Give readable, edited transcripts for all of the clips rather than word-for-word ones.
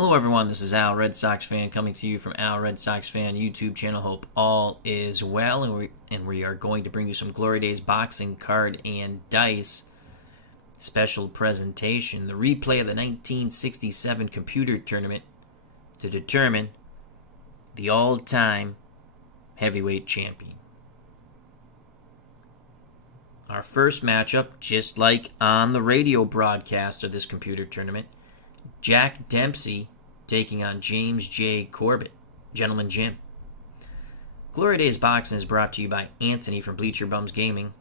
Hello everyone, this is Al, Red Sox fan, coming to you from Al, Red Sox fan YouTube channel. Hope all is well, and we are going to bring you some Glory Days boxing card and dice special presentation, the replay of the 1967 computer tournament to determine the all-time heavyweight champion. Our first matchup, just like on the radio broadcast of this computer tournament, Jack Dempsey taking on James J. Corbett, Gentleman Jim. Glory Days Boxing is brought to you by Anthony from Bleacher Bums Gaming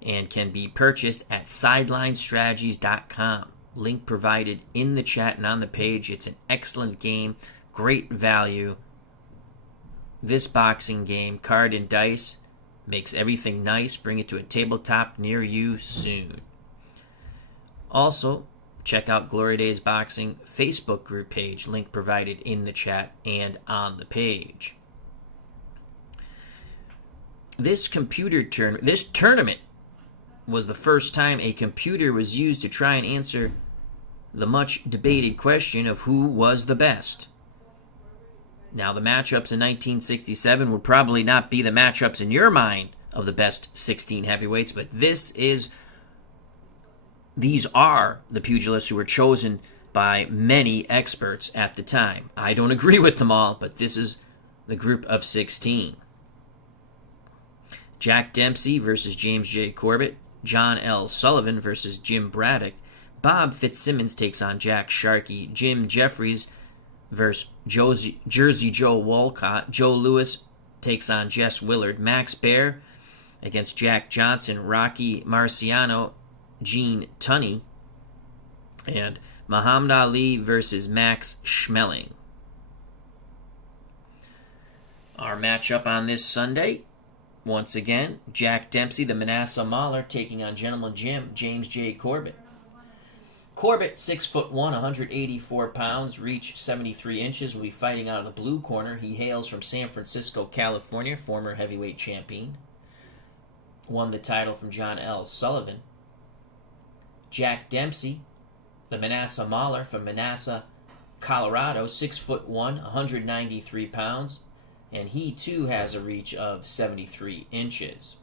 and can be purchased at sidelinestrategies.com. Link provided in the chat and on the page. It's an excellent game, great value. This boxing game, card and dice, makes everything nice. Bring it to a tabletop near you soon. Also, check out Glory Days Boxing Facebook group page, link provided in the chat and on the page. This tournament was the first time a computer was used to try and answer the much debated question of who was the best. Now, the matchups in 1967 would probably not be the matchups in your mind of the best 16 heavyweights, but these are the pugilists who were chosen by many experts at the time. I don't agree with them all, but this is the group of 16. Jack Dempsey versus James J. Corbett. John L. Sullivan versus Jim Braddock. Bob Fitzsimmons takes on Jack Sharkey. Jim Jeffries versus Jersey Joe Walcott. Joe Lewis takes on Jess Willard. Max Baer against Jack Johnson. Rocky Marciano, Gene Tunney, and Muhammad Ali versus Max Schmeling. Our matchup on this Sunday, once again, Jack Dempsey, the Manasseh Mauler, taking on Gentleman Jim, James J. Corbett. Corbett, 6'1", 184 pounds, reach 73 inches, will be fighting out of the blue corner. He hails from San Francisco, California, former heavyweight champion. Won the title from John L. Sullivan. Jack Dempsey, the Manasseh Mauler from Manasseh, Colorado, 6'1", 193 pounds, and he too has a reach of 73 inches.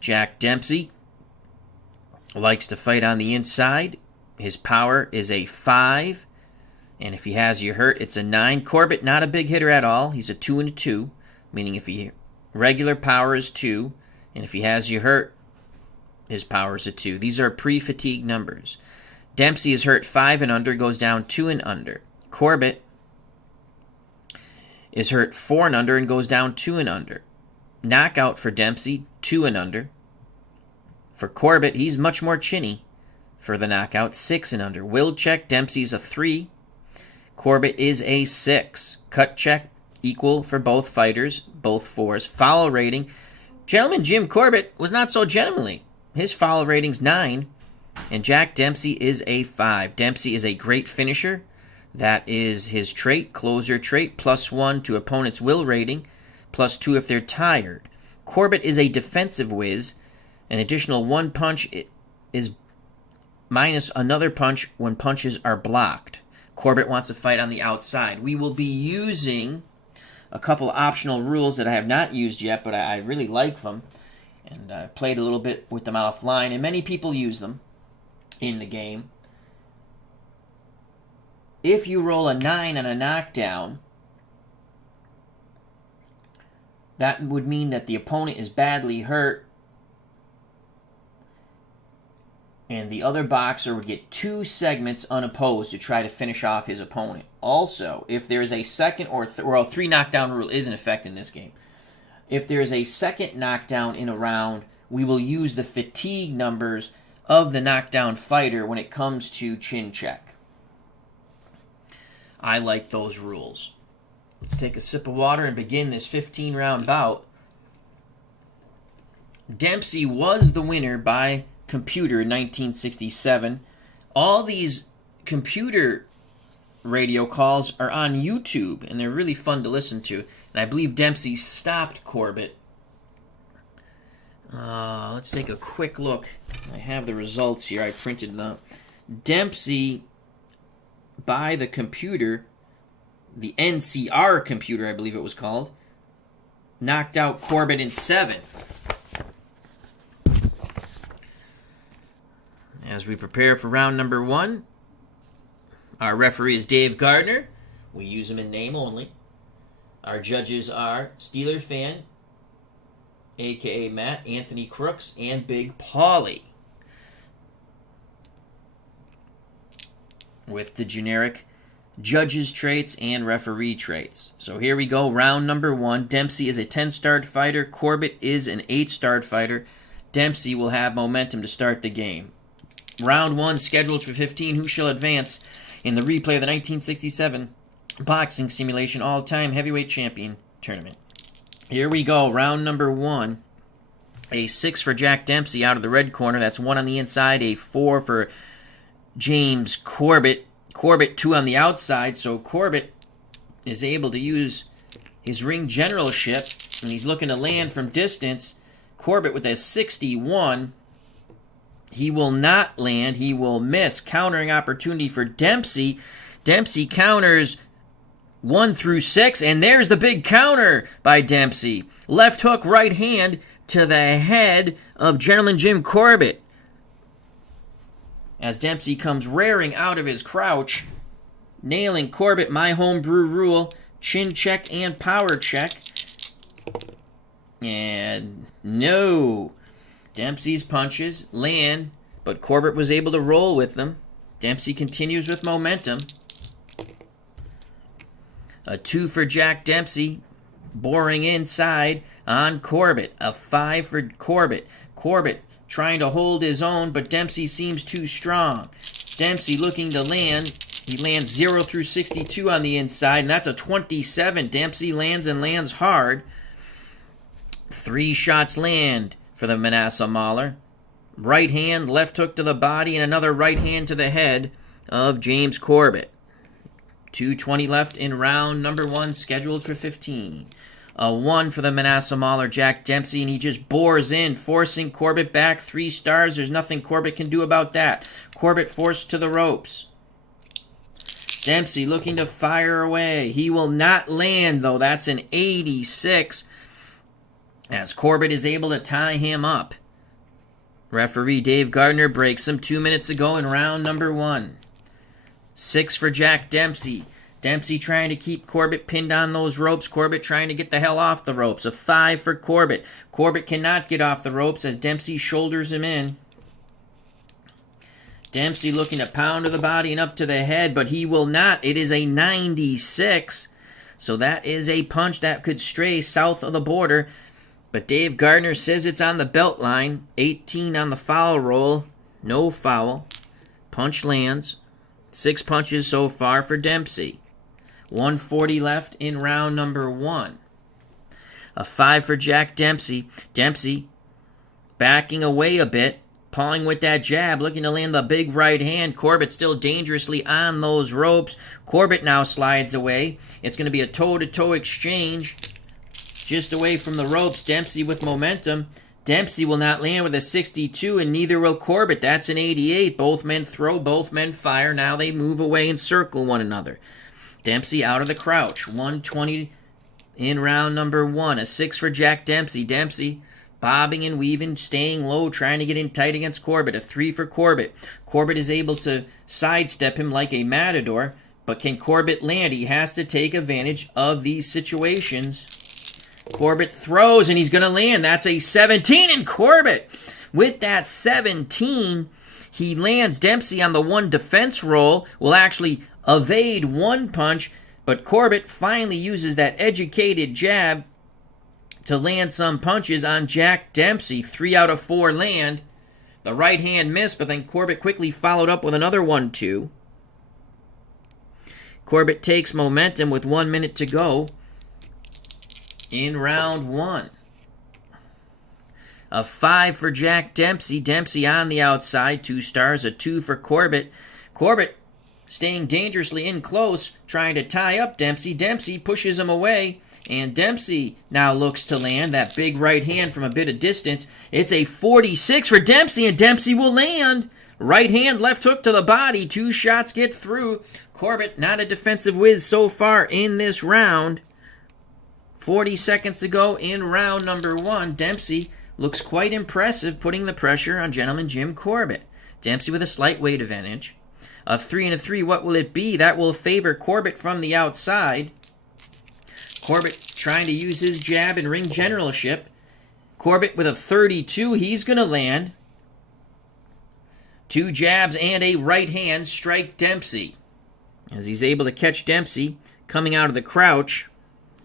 Jack Dempsey likes to fight on the inside. His power is a 5, and if he has you hurt, it's a 9. Corbett, not a big hitter at all. He's a 2 and a 2, meaning if he regular power is 2, and if he has you hurt, his power is a 2. These are pre-fatigue numbers. Dempsey is hurt 5 and under, goes down 2 and under. Corbett is hurt 4 and under and goes down 2 and under. Knockout for Dempsey, 2 and under. For Corbett, he's much more chinny for the knockout, 6 and under. Will check, Dempsey's a 3. Corbett is a 6. Cut check, equal for both fighters, both 4s. Foul rating, Gentleman Jim Corbett was not so gentlemanly. His foul rating's 9, and Jack Dempsey is a 5. Dempsey is a great finisher. That is his trait, closer trait, +1 to opponent's will rating, +2 if they're tired. Corbett is a defensive whiz. An additional 1 punch is minus another punch when punches are blocked. Corbett wants to fight on the outside. We will be using a couple optional rules that I have not used yet, but I really like them. And I've played a little bit with them offline, and many people use them in the game. If you roll a 9 on a knockdown, that would mean that the opponent is badly hurt, and the other boxer would get 2 segments unopposed to try to finish off his opponent. Also, if there is a second or a 3 knockdown rule is in effect in this game. If there is a second knockdown in a round, we will use the fatigue numbers of the knockdown fighter when it comes to chin check. I like those rules. Let's take a sip of water and begin this 15-round bout. Dempsey was the winner by computer in 1967. All these computer radio calls are on YouTube, and they're really fun to listen to. And I believe Dempsey stopped Corbett. Let's take a quick look. I have the results here. I printed them. Dempsey by the computer, the NCR computer, I believe it was called, knocked out Corbett in 7. As we prepare for round number 1, our referee is Dave Gardner. We use him in name only. Our judges are Steeler Fan, a.k.a. Matt, Anthony Crooks, and Big Paulie, with the generic judges traits and referee traits. So here we go, round number 1. Dempsey is a 10-starred fighter. Corbett is an 8-starred fighter. Dempsey will have momentum to start the game. Round 1 scheduled for 15. Who shall advance in the replay of the 1967 boxing simulation all-time heavyweight champion tournament? Here we go, round number 1. A 6 for Jack Dempsey out of the red corner. That's 1 on the inside. A 4 for James Corbett. Corbett 2 on the outside. So Corbett is able to use his ring generalship, and he's looking to land from distance. Corbett with a 61. He will not land. He will miss. Countering opportunity for Dempsey. Dempsey counters 1 through 6, and there's the big counter by Dempsey. Left hook, right hand to the head of Gentleman Jim Corbett, as Dempsey comes rearing out of his crouch, nailing Corbett. My homebrew rule, chin check and power check. And no. Dempsey's punches land, but Corbett was able to roll with them. Dempsey continues with momentum. A 2 for Jack Dempsey, boring inside on Corbett. A 5 for Corbett. Corbett trying to hold his own, but Dempsey seems too strong. Dempsey looking to land. He lands 0 through 62 on the inside, and that's a 27. Dempsey lands and lands hard. 3 shots land for the Manasseh Mauler. Right hand, left hook to the body, and another right hand to the head of James Corbett. 2:20 left in round number 1, scheduled for 15. A 1 for the Manasseh Mauler, Jack Dempsey, and he just bores in, forcing Corbett back. 3 stars. There's nothing Corbett can do about that. Corbett forced to the ropes. Dempsey looking to fire away. He will not land, though. That's an 86, as Corbett is able to tie him up. Referee Dave Gardner breaks him 2 minutes ago in round number 1. 6 for Jack Dempsey. Dempsey trying to keep Corbett pinned on those ropes. Corbett trying to get the hell off the ropes. A 5 for Corbett. Corbett cannot get off the ropes as Dempsey shoulders him in. Dempsey looking to pound to the body and up to the head, but he will not. It is a 96. So that is a punch that could stray south of the border. But Dave Gardner says it's on the belt line. 18 on the foul roll. No foul. Punch lands. 6 punches so far for Dempsey. 1:40 left in round number 1. A 5 for Jack Dempsey. Dempsey backing away a bit, pawing with that jab, looking to land the big right hand. Corbett still dangerously on those ropes. Corbett now slides away. It's going to be a toe-to-toe exchange just away from the ropes. Dempsey with momentum. Dempsey will not land with a 62, and neither will Corbett. That's an 88. Both men throw, both men fire. Now they move away and circle one another. Dempsey out of the crouch. 1:20 in round number 1. A 6 for Jack Dempsey. Dempsey bobbing and weaving, staying low, trying to get in tight against Corbett. A 3 for Corbett. Corbett is able to sidestep him like a matador, but can Corbett land? He has to take advantage of these situations. Corbett throws, and he's going to land. That's a 17, and Corbett, with that 17, he lands. Dempsey on the 1 defense roll will actually evade 1 punch, but Corbett finally uses that educated jab to land some punches on Jack Dempsey. 3 out of 4 land. The right hand missed, but then Corbett quickly followed up with another 1-2. Corbett takes momentum with 1 minute to go in round 1. A 5 for Jack Dempsey. Dempsey on the outside. 2 stars. A 2 for Corbett. Corbett staying dangerously in close, trying to tie up Dempsey. Dempsey pushes him away, and Dempsey now looks to land that big right hand from a bit of distance. It's a 46 for Dempsey, and Dempsey will land. Right hand, left hook to the body. 2 shots get through. Corbett, not a defensive whiz so far in this round. 40 seconds to go in round number 1. Dempsey looks quite impressive, putting the pressure on gentleman Jim Corbett. Dempsey with a slight weight advantage. A 3 and a 3, what will it be? That will favor Corbett from the outside. Corbett trying to use his jab and ring generalship. Corbett with a 32, he's going to land. 2 jabs and a right hand strike Dempsey. As he's able to catch Dempsey coming out of the crouch,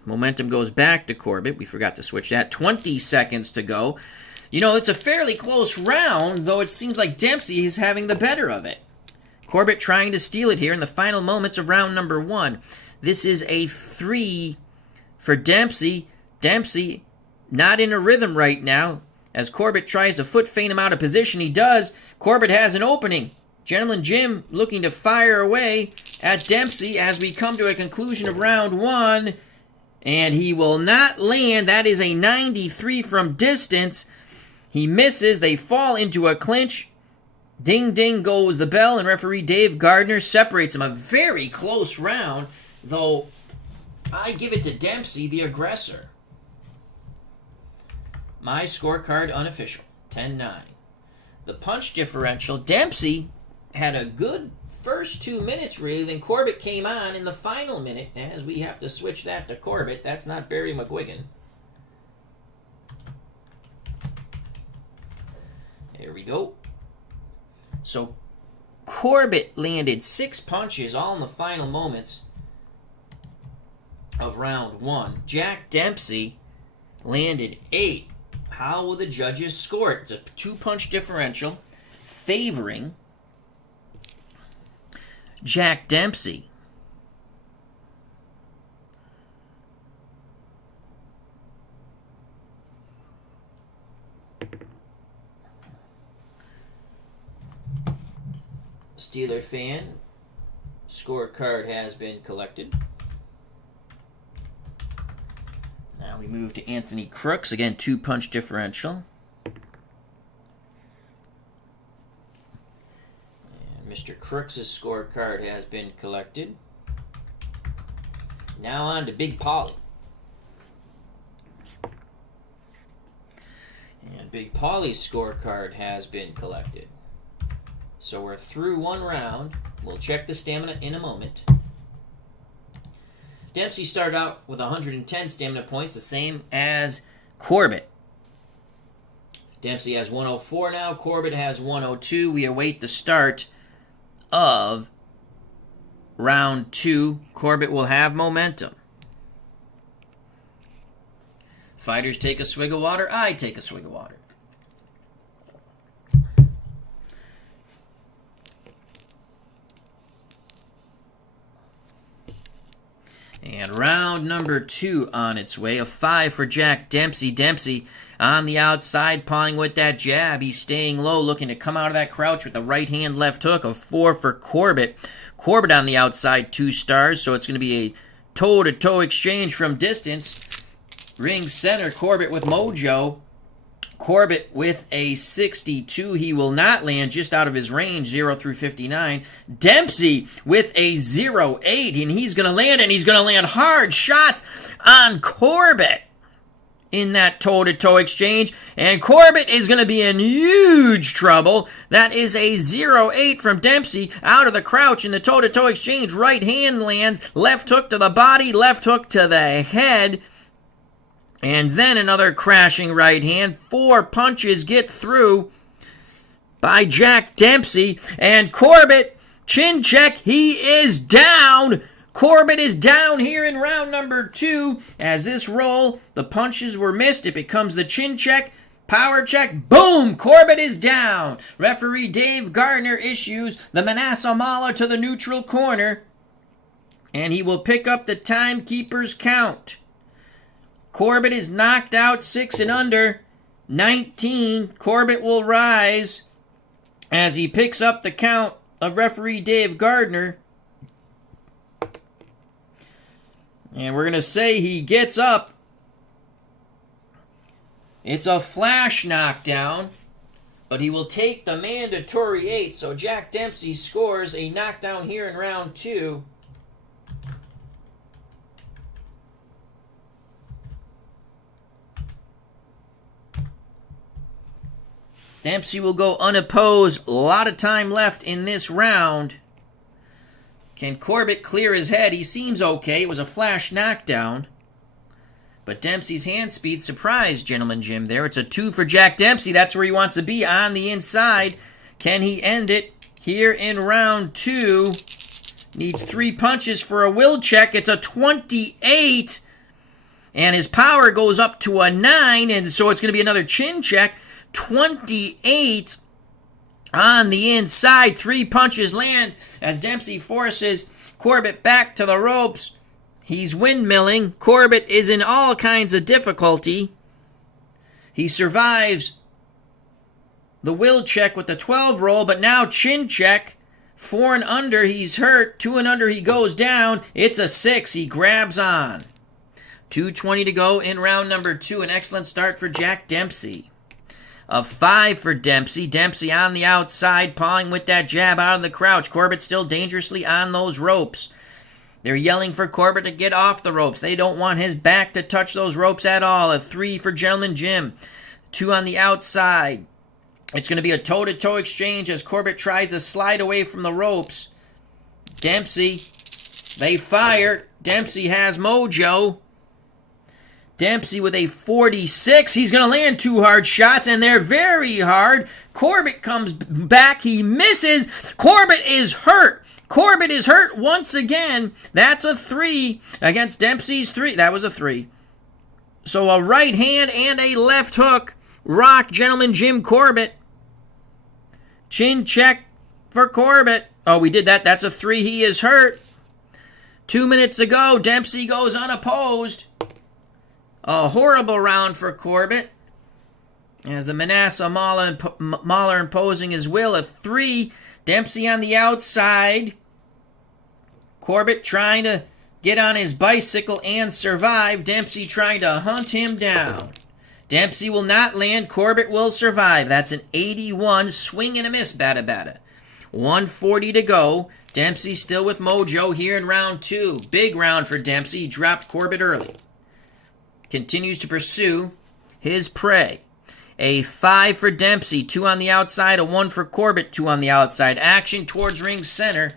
momentum goes back to Corbett. We forgot to switch that. 20 seconds to go. You know, it's a fairly close round, though it seems like Dempsey is having the better of it. Corbett trying to steal it here in the final moments of round number 1. This is a 3 for Dempsey. Dempsey not in a rhythm right now. As Corbett tries to foot feint him out of position, he does. Corbett has an opening. Gentleman Jim looking to fire away at Dempsey as we come to a conclusion of round 1. And he will not land. That is a 93 from distance. He misses. They fall into a clinch. Ding, ding goes the bell, and referee Dave Gardner separates him. A very close round, though I give it to Dempsey, the aggressor. My scorecard unofficial, 10-9. The punch differential, Dempsey had a good first 2 minutes, really. Then Corbett came on in the final minute, as we have to switch that to Corbett. That's not Barry McGuigan. There we go. So Corbett landed 6 punches all in the final moments of round 1. Jack Dempsey landed 8. How will the judges score it? It's a 2-punch differential favoring Jack Dempsey. Steeler fan, scorecard has been collected. Now we move to Anthony Crooks. Again, 2-punch differential. And Mr. Crooks' scorecard has been collected. Now on to Big Polly. And Big Polly's scorecard has been collected. So we're through 1 round. We'll check the stamina in a moment. Dempsey started out with 110 stamina points, the same as Corbett. Dempsey has 104 now. Corbett has 102. We await the start of round 2. Corbett will have momentum. Fighters take a swig of water. I take a swig of water. And round number 2 on its way. A 5 for Jack Dempsey. Dempsey on the outside, pawing with that jab. He's staying low, looking to come out of that crouch with the right hand, left hook. A 4 for Corbett. Corbett on the outside, 2 stars. So it's going to be a toe-to-toe exchange from distance. Ring center, Corbett with mojo. Corbett with a 62. He will not land, just out of his range, 0 through 59. Dempsey with a 0-8, and he's going to land, and he's going to land hard shots on Corbett in that toe-to-toe exchange. And Corbett is going to be in huge trouble. That is a 0-8 from Dempsey out of the crouch in the toe-to-toe exchange. Right hand lands, left hook to the body, left hook to the head. And then another crashing right hand. 4 punches get through by Jack Dempsey. And Corbett, chin check, he is down. Corbett is down here in round number 2. As this roll, the punches were missed. It becomes the chin check, power check, boom, Corbett is down. Referee Dave Gardner issues the Manasseh Mauler to the neutral corner. And he will pick up the timekeeper's count. Corbett is knocked out 6 and under. 19. Corbett will rise as he picks up the count of referee Dave Gardner. And we're going to say he gets up. It's a flash knockdown. but he will take the mandatory 8. So Jack Dempsey scores a knockdown here in round 2. Dempsey will go unopposed. A lot of time left in this round. Can Corbett clear his head? He seems okay. It was a flash knockdown. But Dempsey's hand speed surprised Gentleman Jim there. It's a 2 for Jack Dempsey. That's where he wants to be, on the inside. Can he end it here in round 2? Needs 3 punches for a will check. It's a 28. And his power goes up to a 9. And so it's going to be another chin check. 28 on the inside. 3 punches land as Dempsey forces Corbett back to the ropes. He's windmilling. Corbett is in all kinds of difficulty. He survives the will check with the 12 roll, but now chin check. 4 and under, he's hurt. 2 and under, he goes down. It's a 6. He grabs on. 2:20 to go in round number 2. An excellent start for Jack Dempsey. A 5 for Dempsey. Dempsey on the outside, pawing with that jab out of the crouch. Corbett still dangerously on those ropes. They're yelling for Corbett to get off the ropes. They don't want his back to touch those ropes at all. A 3 for Gentleman Jim. 2 on the outside. It's going to be a toe-to-toe exchange as Corbett tries to slide away from the ropes. Dempsey, they fire. Dempsey has mojo. Dempsey with a 46. He's going to land 2 hard shots, and they're very hard. Corbett comes back. He misses. Corbett is hurt. Corbett is hurt once again. That's a 3 against Dempsey's 3. That was a 3. So a right hand and a left hook rock Gentleman Jim Corbett. Chin check for Corbett. Oh, we did that. That's a 3. He is hurt. 2 minutes to go. Dempsey goes unopposed. A horrible round for Corbett. As a Manasseh Mahler imposing his will. A 3. Dempsey on the outside. Corbett trying to get on his bicycle and survive. Dempsey trying to hunt him down. Dempsey will not land. Corbett will survive. That's an 81. Swing and a miss. Bada bada. 1:40 to go. Dempsey still with mojo here in round 2. Big round for Dempsey. He dropped Corbett early. Continues to pursue his prey. A 5 for Dempsey. 2 on the outside. A 1 for Corbett. 2 on the outside. Action towards ring center.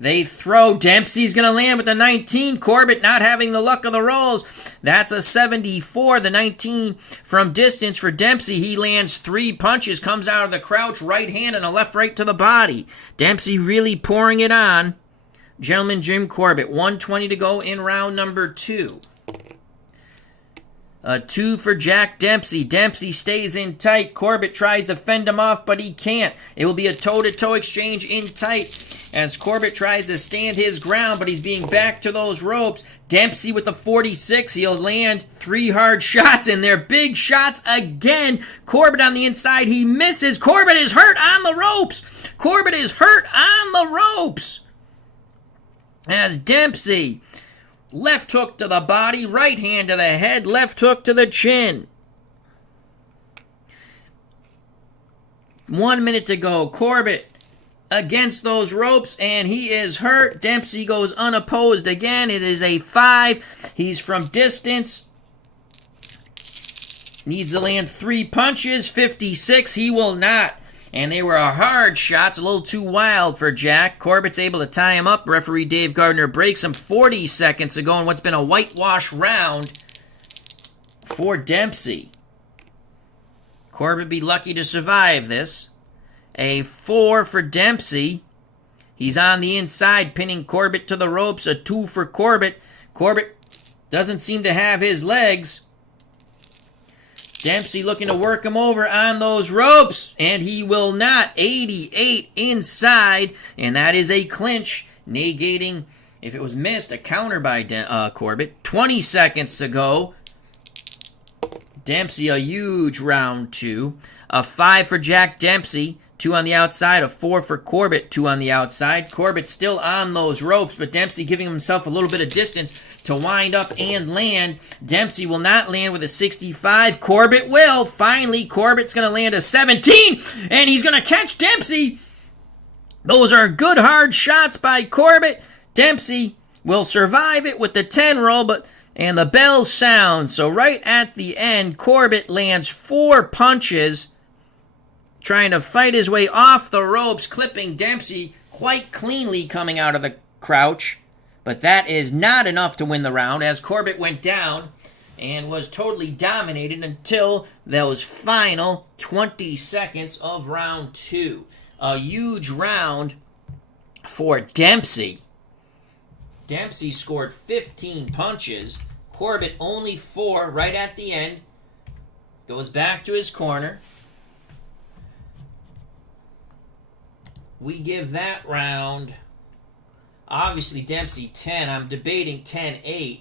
They throw. Dempsey's going to land with the 19. Corbett not having the luck of the rolls. That's a 74. The 19 from distance for Dempsey. He lands 3 punches. Comes out of the crouch. Right hand and a left right to the body. Dempsey really pouring it on. Gentleman Jim Corbett. 1:20 to go in round number 2. A 2 for Jack Dempsey. Dempsey stays in tight. Corbett tries to fend him off, but he can't. It will be a toe-to-toe exchange in tight as Corbett tries to stand his ground, but he's being backed to those ropes. Dempsey with the 46. He'll land 3 hard shots, and they're big shots again. Corbett on the inside. He misses. Corbett is hurt on the ropes. Corbett is hurt on the ropes. As Dempsey... left hook to the body, right hand to the head, left hook to the chin. 1 minute to go. Corbett against those ropes, and he is hurt. Dempsey goes unopposed again. It is a 5. He's from distance. Needs to land 3 punches. 56. He will not. And they were hard shots, a little too wild for Jack. Corbett's able to tie him up. Referee Dave Gardner breaks him 40 seconds ago in what's been a whitewash round for Dempsey. Corbett be lucky to survive this. A 4 for Dempsey. He's on the inside, pinning Corbett to the ropes. A 2 for Corbett. Corbett doesn't seem to have his legs. Dempsey looking to work him over on those ropes, and he will not. 88 inside, and that is a clinch, negating, if it was missed, a counter by Corbett. 20 seconds to go. Dempsey, a huge round 2. A 5 for Jack Dempsey. 2 on the outside, a 4 for Corbett, 2 on the outside. Corbett still on those ropes, but Dempsey giving himself a little bit of distance to wind up and land. Dempsey will not land with a 65. Corbett will. Finally, Corbett's going to land a 17, and he's going to catch Dempsey. Those are good hard shots by Corbett. Dempsey will survive it with the 10 roll, and the bell sounds. So right at the end, Corbett lands 4 punches, trying to fight his way off the ropes, clipping Dempsey quite cleanly coming out of the crouch. But that is not enough to win the round, as Corbett went down and was totally dominated until those final 20 seconds of round 2. A huge round for Dempsey. Dempsey scored 15 punches. Corbett only 4 right at the end. Goes back to his corner. We give that round, obviously, Dempsey 10. I'm debating 10-8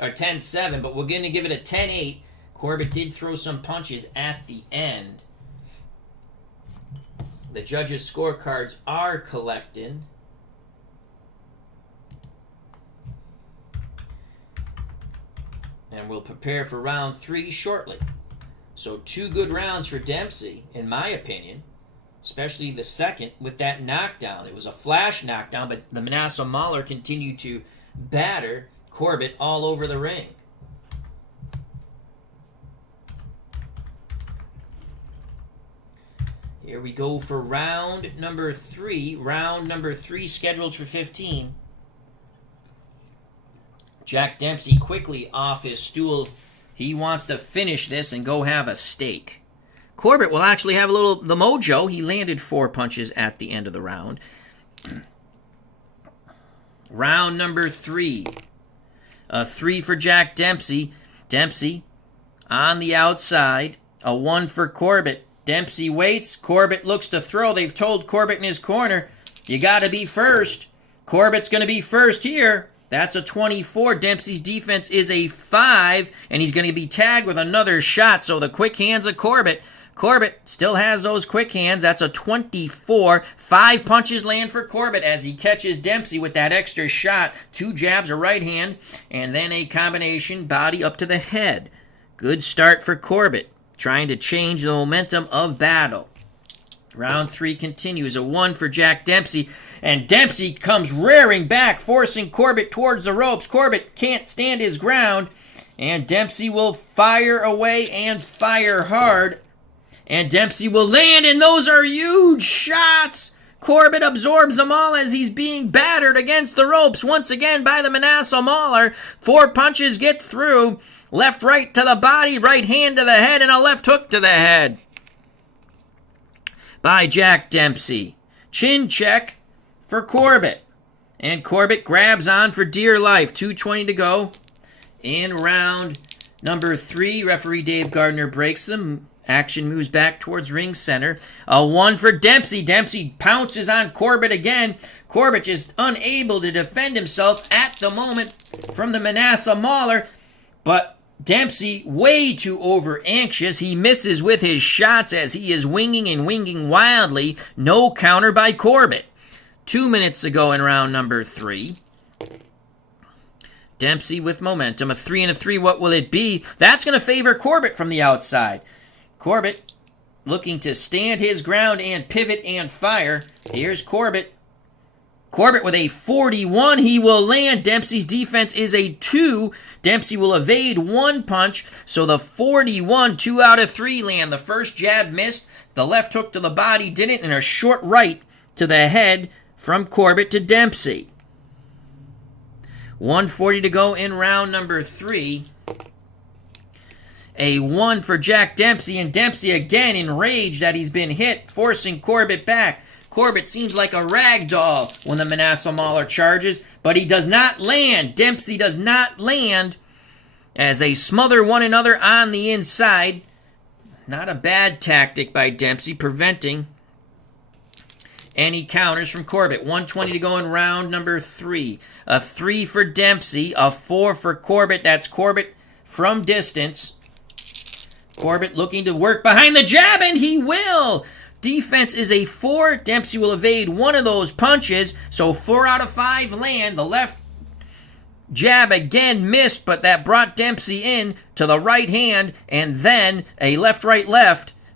or 10-7, but we're going to give it a 10-8. Corbett did throw some punches at the end. The judges' scorecards are collected. And we'll prepare for round 3 shortly. So 2 good rounds for Dempsey, in my opinion. Especially the second with that knockdown. It was a flash knockdown, but the Manasseh Mauler continued to batter Corbett all over the ring. Here we go for round number 3. Round number 3 scheduled for 15. Jack Dempsey quickly off his stool. He wants to finish this and go have a steak. Corbett will actually have the mojo. He landed 4 punches at the end of the round. Round number 3. A 3 for Jack Dempsey. Dempsey on the outside. A 1 for Corbett. Dempsey waits. Corbett looks to throw. They've told Corbett in his corner, you got to be first. Corbett's going to be first here. That's a 24. Dempsey's defense is a 5, and he's going to be tagged with another shot. So the quick hands of Corbett. Corbett still has those quick hands. That's a 24. 5 punches land for Corbett as he catches Dempsey with that extra shot. 2 jabs, a right hand, and then a combination body up to the head. Good start for Corbett, trying to change the momentum of battle. Round 3 continues. A 1 for Jack Dempsey. And Dempsey comes rearing back, forcing Corbett towards the ropes. Corbett can't stand his ground. And Dempsey will fire away and fire hard. And Dempsey will land, and those are huge shots. Corbett absorbs them all as he's being battered against the ropes once again by the Manasseh Mauler. 4 punches get through. Left, right to the body, right hand to the head, and a left hook to the head by Jack Dempsey. Chin check for Corbett. And Corbett grabs on for dear life. 2:20 to go in round number 3. Referee Dave Gardner breaks them. Action moves back towards ring center. A 1 for Dempsey. Dempsey pounces on Corbett again. Corbett just unable to defend himself at the moment from the Manasseh Mauler. But Dempsey way too over anxious. He misses with his shots as he is winging and winging wildly. No counter by Corbett. 2 minutes to go in round number 3. Dempsey with momentum. A 3 and a 3. What will it be? That's going to favor Corbett from the outside. Corbett looking to stand his ground and pivot and fire. Here's Corbett. Corbett with a 41. He will land. Dempsey's defense is a 2. Dempsey will evade 1 punch. So the 41, 2 out of 3 land. The first jab missed. The left hook to the body didn't. And a short right to the head from Corbett to Dempsey. 1:40 to go in round number 3. A 1 for Jack Dempsey, and Dempsey again enraged that he's been hit, forcing Corbett back. Corbett seems like a rag doll when the Manasseh Mauler charges, but he does not land. Dempsey does not land as they smother one another on the inside. Not a bad tactic by Dempsey, preventing any counters from Corbett. 1:20 to go in round number 3. A 3 for Dempsey, a 4 for Corbett. That's Corbett from distance. Corbett looking to work behind the jab, and he will. defense is a 4. Dempsey will evade one of those punches, so 4 out of 5 land. The left jab again missed, but that brought Dempsey in to the right hand, and then a left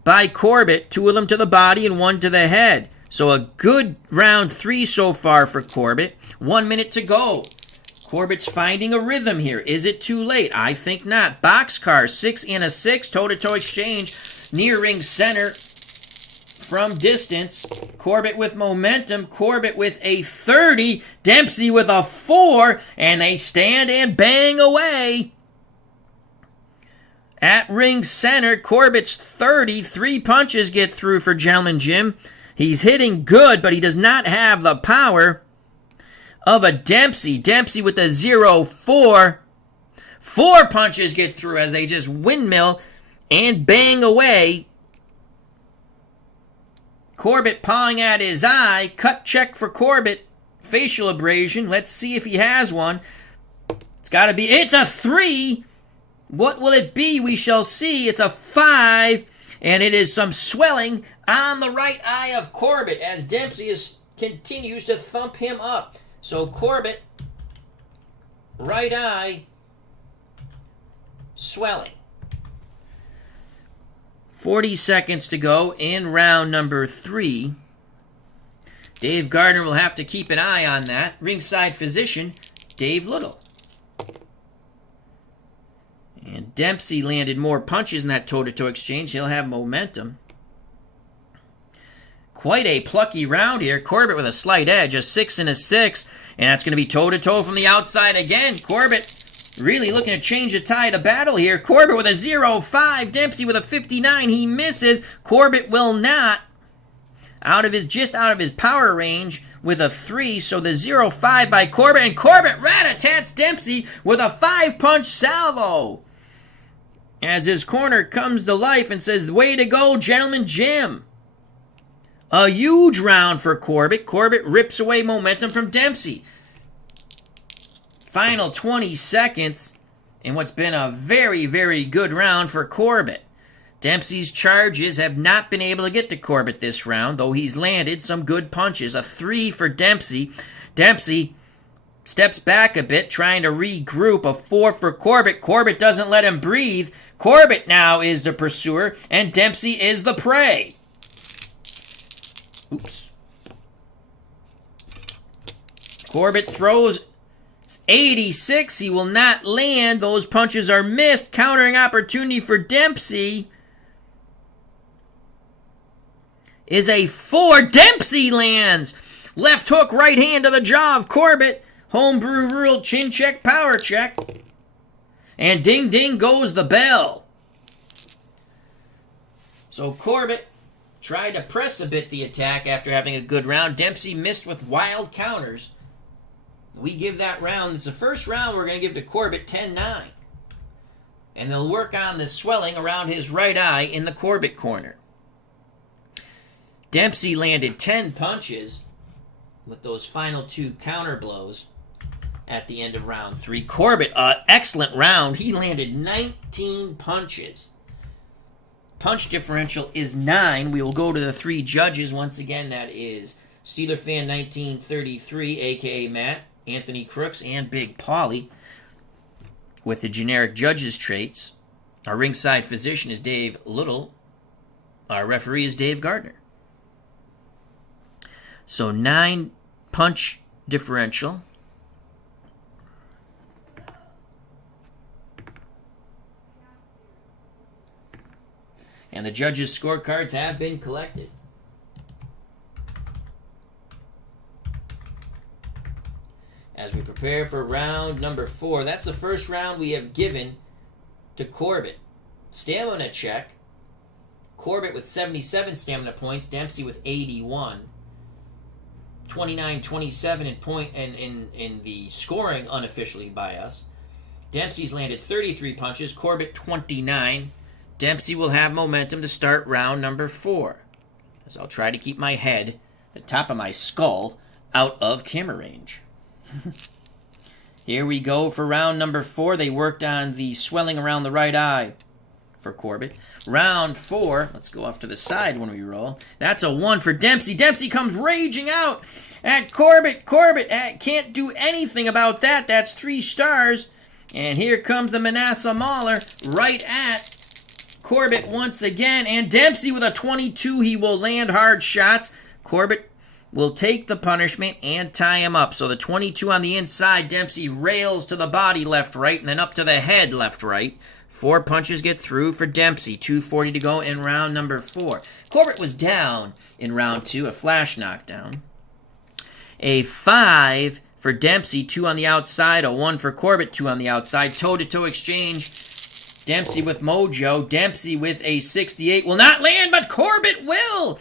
by Corbett. 2 of them to the body and 1 to the head. So a good round 3 so far for Corbett. 1 minute to go. Corbett's finding a rhythm here. Is it too late? I think not. Boxcar, 6 and a 6. Toe-to-toe exchange. Near ring center from distance. Corbett with momentum. Corbett with a 30. Dempsey with a 4. And they stand and bang away. At ring center, Corbett's 30. 3 punches get through for Gentleman Jim. He's hitting good, but he does not have the power of a Dempsey. Dempsey with a 0-4. 4 punches get through as they just windmill and bang away. Corbett pawing at his eye. Cut check for Corbett. Facial abrasion. Let's see if he has one. It's got to be. It's a 3. What will it be? We shall see. It's a 5. And it is some swelling on the right eye of Corbett as Dempsey continues to thump him up. So Corbett, right eye, swelling. 40 seconds to go in round number 3. Dave Gardner will have to keep an eye on that. Ringside physician, Dave Little. And Dempsey landed more punches in that toe-to-toe exchange. He'll have momentum. Quite a plucky round here. Corbett with a slight edge, a 6 and a 6. And that's going to be toe-to-toe from the outside again. Corbett really looking to change the tide of battle here. Corbett with a 0-5. Dempsey with a 59. He misses. Corbett will not. Out of his power range with a 3. So the 0-5 by Corbett. And Corbett rat-a-tats Dempsey with a 5-punch salvo. As his corner comes to life and says, way to go, Gentleman Jim. A huge round for Corbett. Corbett rips away momentum from Dempsey. Final 20 seconds in what's been a very, very good round for Corbett. Dempsey's charges have not been able to get to Corbett this round, though he's landed some good punches. A 3 for Dempsey. Dempsey steps back a bit, trying to regroup. A 4 for Corbett. Corbett doesn't let him breathe. Corbett now is the pursuer, and Dempsey is the prey. Oops. Corbett throws 86. He will not land. Those punches are missed. Countering opportunity for Dempsey is a 4. Dempsey lands. Left hook, right hand to the jaw of Corbett. Homebrew rule, chin check, power check. And ding ding goes the bell. So Corbett tried to press a bit the attack after having a good round. Dempsey missed with wild counters. We give that round. It's the first round we're going to give to Corbett 10-9. And they'll work on the swelling around his right eye in the Corbett corner. Dempsey landed 10 punches with those final 2 counter blows at the end of round 3. Corbett, excellent round. He landed 19 punches. Punch differential is 9. We will go to the 3 judges. Once again, that is Steeler Fan 1933, a.k.a. Matt, Anthony Crooks, and Big Paulie. With the generic judges' traits, our ringside physician is Dave Little. Our referee is Dave Gardner. So 9 punch differential. And the judges' scorecards have been collected. As we prepare for round number 4. That's the first round we have given to Corbett. Stamina check. Corbett with 77 stamina points. Dempsey with 81. 29-27 in the scoring unofficially by us. Dempsey's landed 33 punches. Corbett 29. Dempsey will have momentum to start round number 4. As I'll try to keep my head, the top of my skull, out of camera range. Here we go for round number 4. They worked on the swelling around the right eye for Corbett. Round 4, let's go off to the side when we roll. That's a 1 for Dempsey. Dempsey comes raging out at Corbett. Corbett can't do anything about that. That's 3 stars. And here comes the Manasseh Mauler right at Corbett once again. And Dempsey with a 22. He will land hard shots. Corbett will take the punishment and tie him up. So the 22 on the inside. Dempsey rails to the body left, right, and then up to the head left, right. 4 punches get through for Dempsey. 2:40 to go in round number 4. Corbett was down in round 2, a flash knockdown. A 5 for Dempsey, 2 on the outside. A 1 for Corbett, 2 on the outside. Toe-to-toe exchange. Dempsey with mojo. Dempsey with a 68. Will not land, but Corbett will.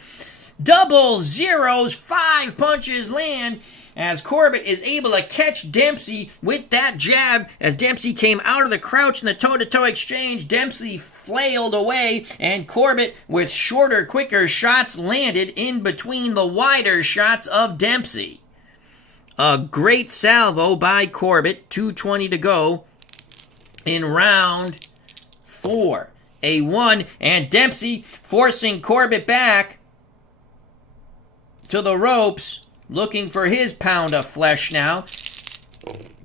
Double zeros. 5 punches land as Corbett is able to catch Dempsey with that jab. As Dempsey came out of the crouch in the toe-to-toe exchange, Dempsey flailed away, and Corbett, with shorter, quicker shots, landed in between the wider shots of Dempsey. A great salvo by Corbett. 2:20 to go in round 4. A 1, and Dempsey forcing Corbett back to the ropes, looking for his pound of flesh now.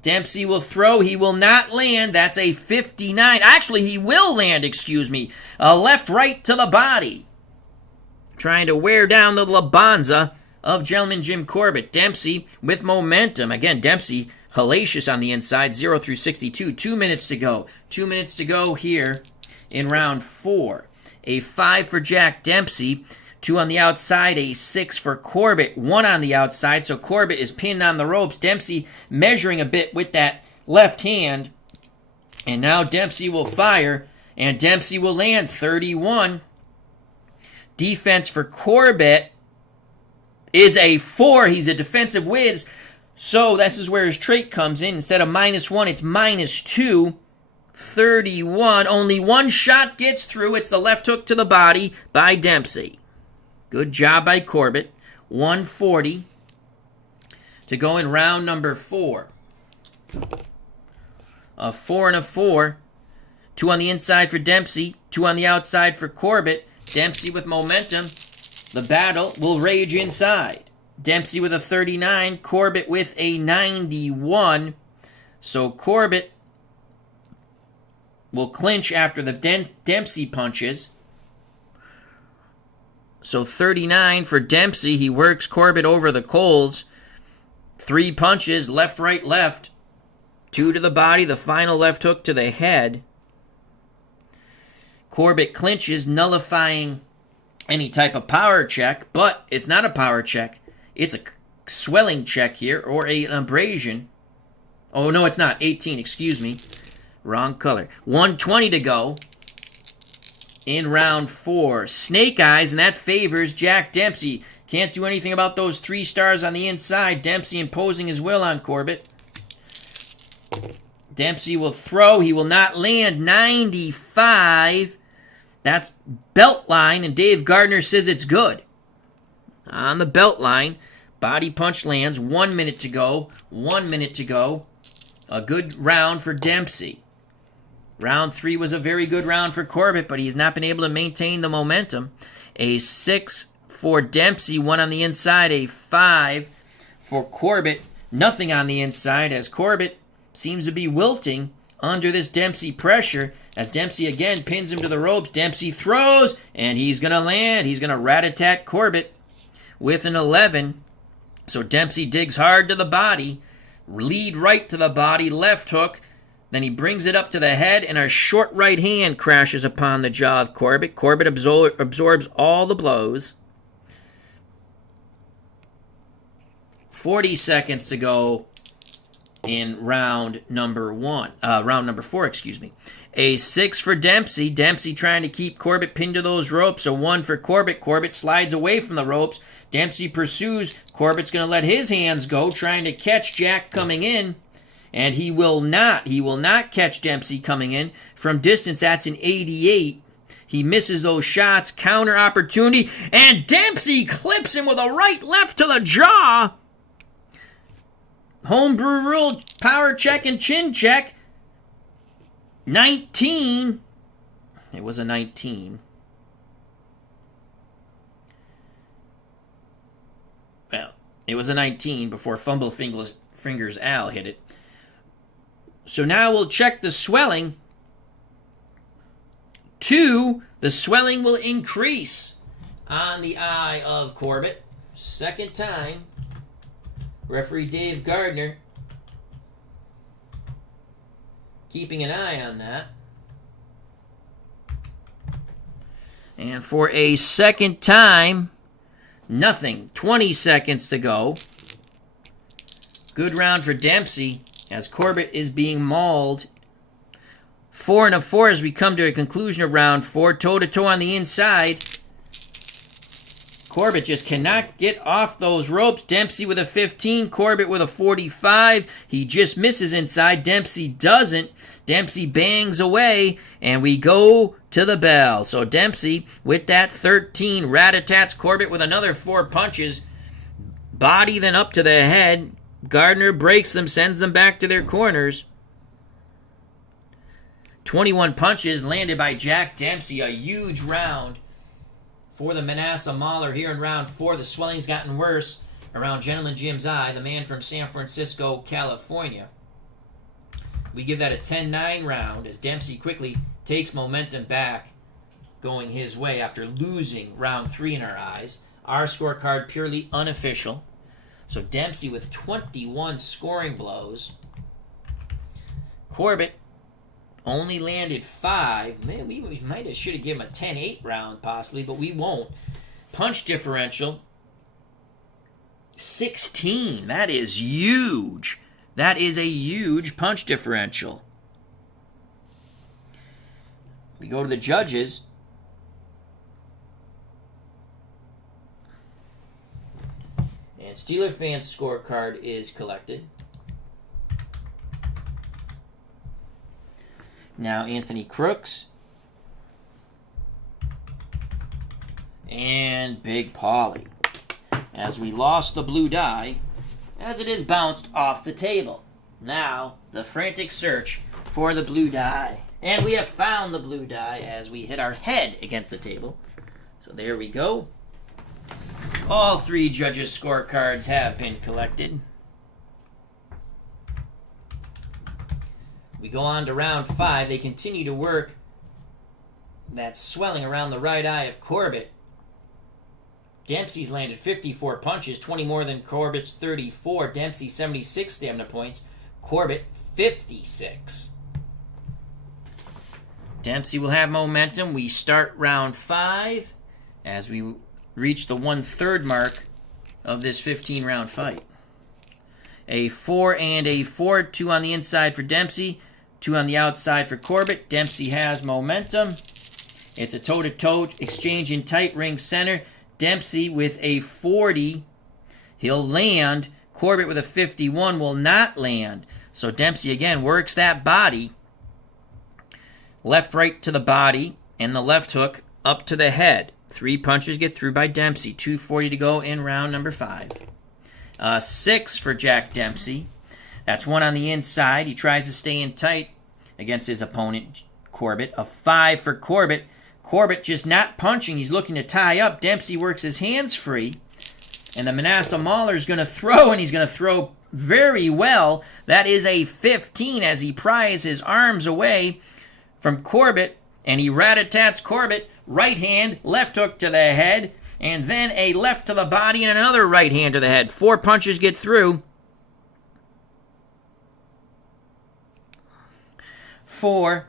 Dempsey will throw. He will not land. That's a 59. Actually, he will land, excuse me. A left-right to the body. Trying to wear down the Labanza of Gentleman Jim Corbett. Dempsey with momentum. Again, Dempsey hellacious on the inside. 0 through 62. 2 minutes to go. 2 minutes to go here in round 4. A 5 for Jack Dempsey. 2 on the outside, a 6 for Corbett, 1 on the outside, so Corbett is pinned on the ropes. Dempsey measuring a bit with that left hand, and now Dempsey will fire, and Dempsey will land 31. Defense for Corbett is a 4. He's a defensive whiz, so this is where his trait comes in. Instead of -1, it's -2. 31. Only 1 shot gets through. It's the left hook to the body by Dempsey. Good job by Corbett. 1:40 to go in round number 4. A 4 and a 4. 2 on the inside for Dempsey. 2 on the outside for Corbett. Dempsey with momentum. The battle will rage inside. Dempsey with a 39. Corbett with a 91. So Corbett will clinch after the Dempsey punches. So 39 for Dempsey. He works Corbett over the coals. 3 punches, left, right, left. 2 to the body, the final left hook to the head. Corbett clinches, nullifying any type of power check, but it's not a power check. It's a swelling check here, or an abrasion. Oh, no, it's not. 18, excuse me. Wrong color. 1:20 to go in round 4. Snake eyes, and that favors Jack Dempsey. Can't do anything about those 3 stars on the inside. Dempsey imposing his will on Corbett. Dempsey will throw. He will not land. 95. That's belt line, and Dave Gardner says it's good. On the belt line, body punch lands. 1 minute to go. 1 minute to go. A good round for Dempsey. Round 3 was a very good round for Corbett, but he's not been able to maintain the momentum. A 6 for Dempsey, 1 on the inside. A 5 for Corbett, nothing on the inside, as Corbett seems to be wilting under this Dempsey pressure. As Dempsey again pins him to the ropes, Dempsey throws, and he's going to land. He's going to rat-a-tat Corbett with an 11. So Dempsey digs hard to the body, lead right to the body, left hook. Then he brings it up to the head, and a short right hand crashes upon the jaw of Corbett. Corbett absorbs all the blows. 40 seconds to go in round number 4, excuse me. A 6 for Dempsey. Dempsey trying to keep Corbett pinned to those ropes. A 1 for Corbett. Corbett slides away from the ropes. Dempsey pursues. Corbett's going to let his hands go, trying to catch Jack coming in. And he will not. He will not catch Dempsey coming in. From distance, that's an 88. He misses those shots. Counter opportunity. And Dempsey clips him with a right left to the jaw. Homebrew rule, power check and chin check. 19. It was a 19. Well, it was a 19 before Fumble Fingers Al hit it. So now we'll check the swelling. 2, the swelling will increase on the eye of Corbett. Second time. Referee Dave Gardner keeping an eye on that. And for a second time, nothing. 20 seconds to go. Good round for Dempsey as Corbett is being mauled. 4 and a 4 as we come to a conclusion of round 4. Toe-to-toe on the inside. Corbett just cannot get off those ropes. Dempsey with a 15. Corbett with a 45. He just misses inside. Dempsey doesn't. Dempsey bangs away. And we go to the bell. So Dempsey with that 13. Rat-a-tats Corbett with another 4 punches. Body then up to the head. Gardner breaks them, sends them back to their corners. 21 punches landed by Jack Dempsey. A huge round for the Manasseh Mauler here in round 4. The swelling's gotten worse around Gentleman Jim's eye, the man from San Francisco, California. We give that a 10-9 round as Dempsey quickly takes momentum back, going his way after losing round 3 in our eyes. Our scorecard purely unofficial. So Dempsey with 21 scoring blows. Corbett only landed 5. Man, we might have should have given him a 10-8 round possibly, but we won't. Punch differential 16. That is huge. That is a huge punch differential. We go to the judges. And Steeler fans' scorecard is collected. Now Anthony Crooks and Big Polly. As we lost the blue die, as it is bounced off the table. Now the frantic search for the blue die. And we have found the blue die as we hit our head against the table. So there we go. All 3 judges' scorecards have been collected. We go on to round 5. They continue to work that swelling around the right eye of Corbett. Dempsey's landed 54 punches, 20 more than Corbett's 34. Dempsey 76 stamina points. Corbett 56. Dempsey will have momentum. We start round 5 as we reach the 1/3 mark of this 15-round fight. A 4 and a 4. 2 on the inside for Dempsey. 2 on the outside for Corbett. Dempsey has momentum. It's a toe-to-toe exchange in tight ring center. Dempsey with a 40. He'll land. Corbett with a 51 will not land. So Dempsey again works that body. Left right to the body and the left hook up to the head. 3 punches get through by Dempsey. 2:40 to go in round number 5. 6 for Jack Dempsey. That's 1 on the inside. He tries to stay in tight against his opponent, Corbett. A 5 for Corbett. Corbett just not punching. He's looking to tie up. Dempsey works his hands free. And the Manasseh Mauler is going to throw, and he's going to throw very well. That is a 15 as he pries his arms away from Corbett. And he rat-a-tats Corbett. Right hand, left hook to the head. And then a left to the body and another right hand to the head. 4 punches get through. For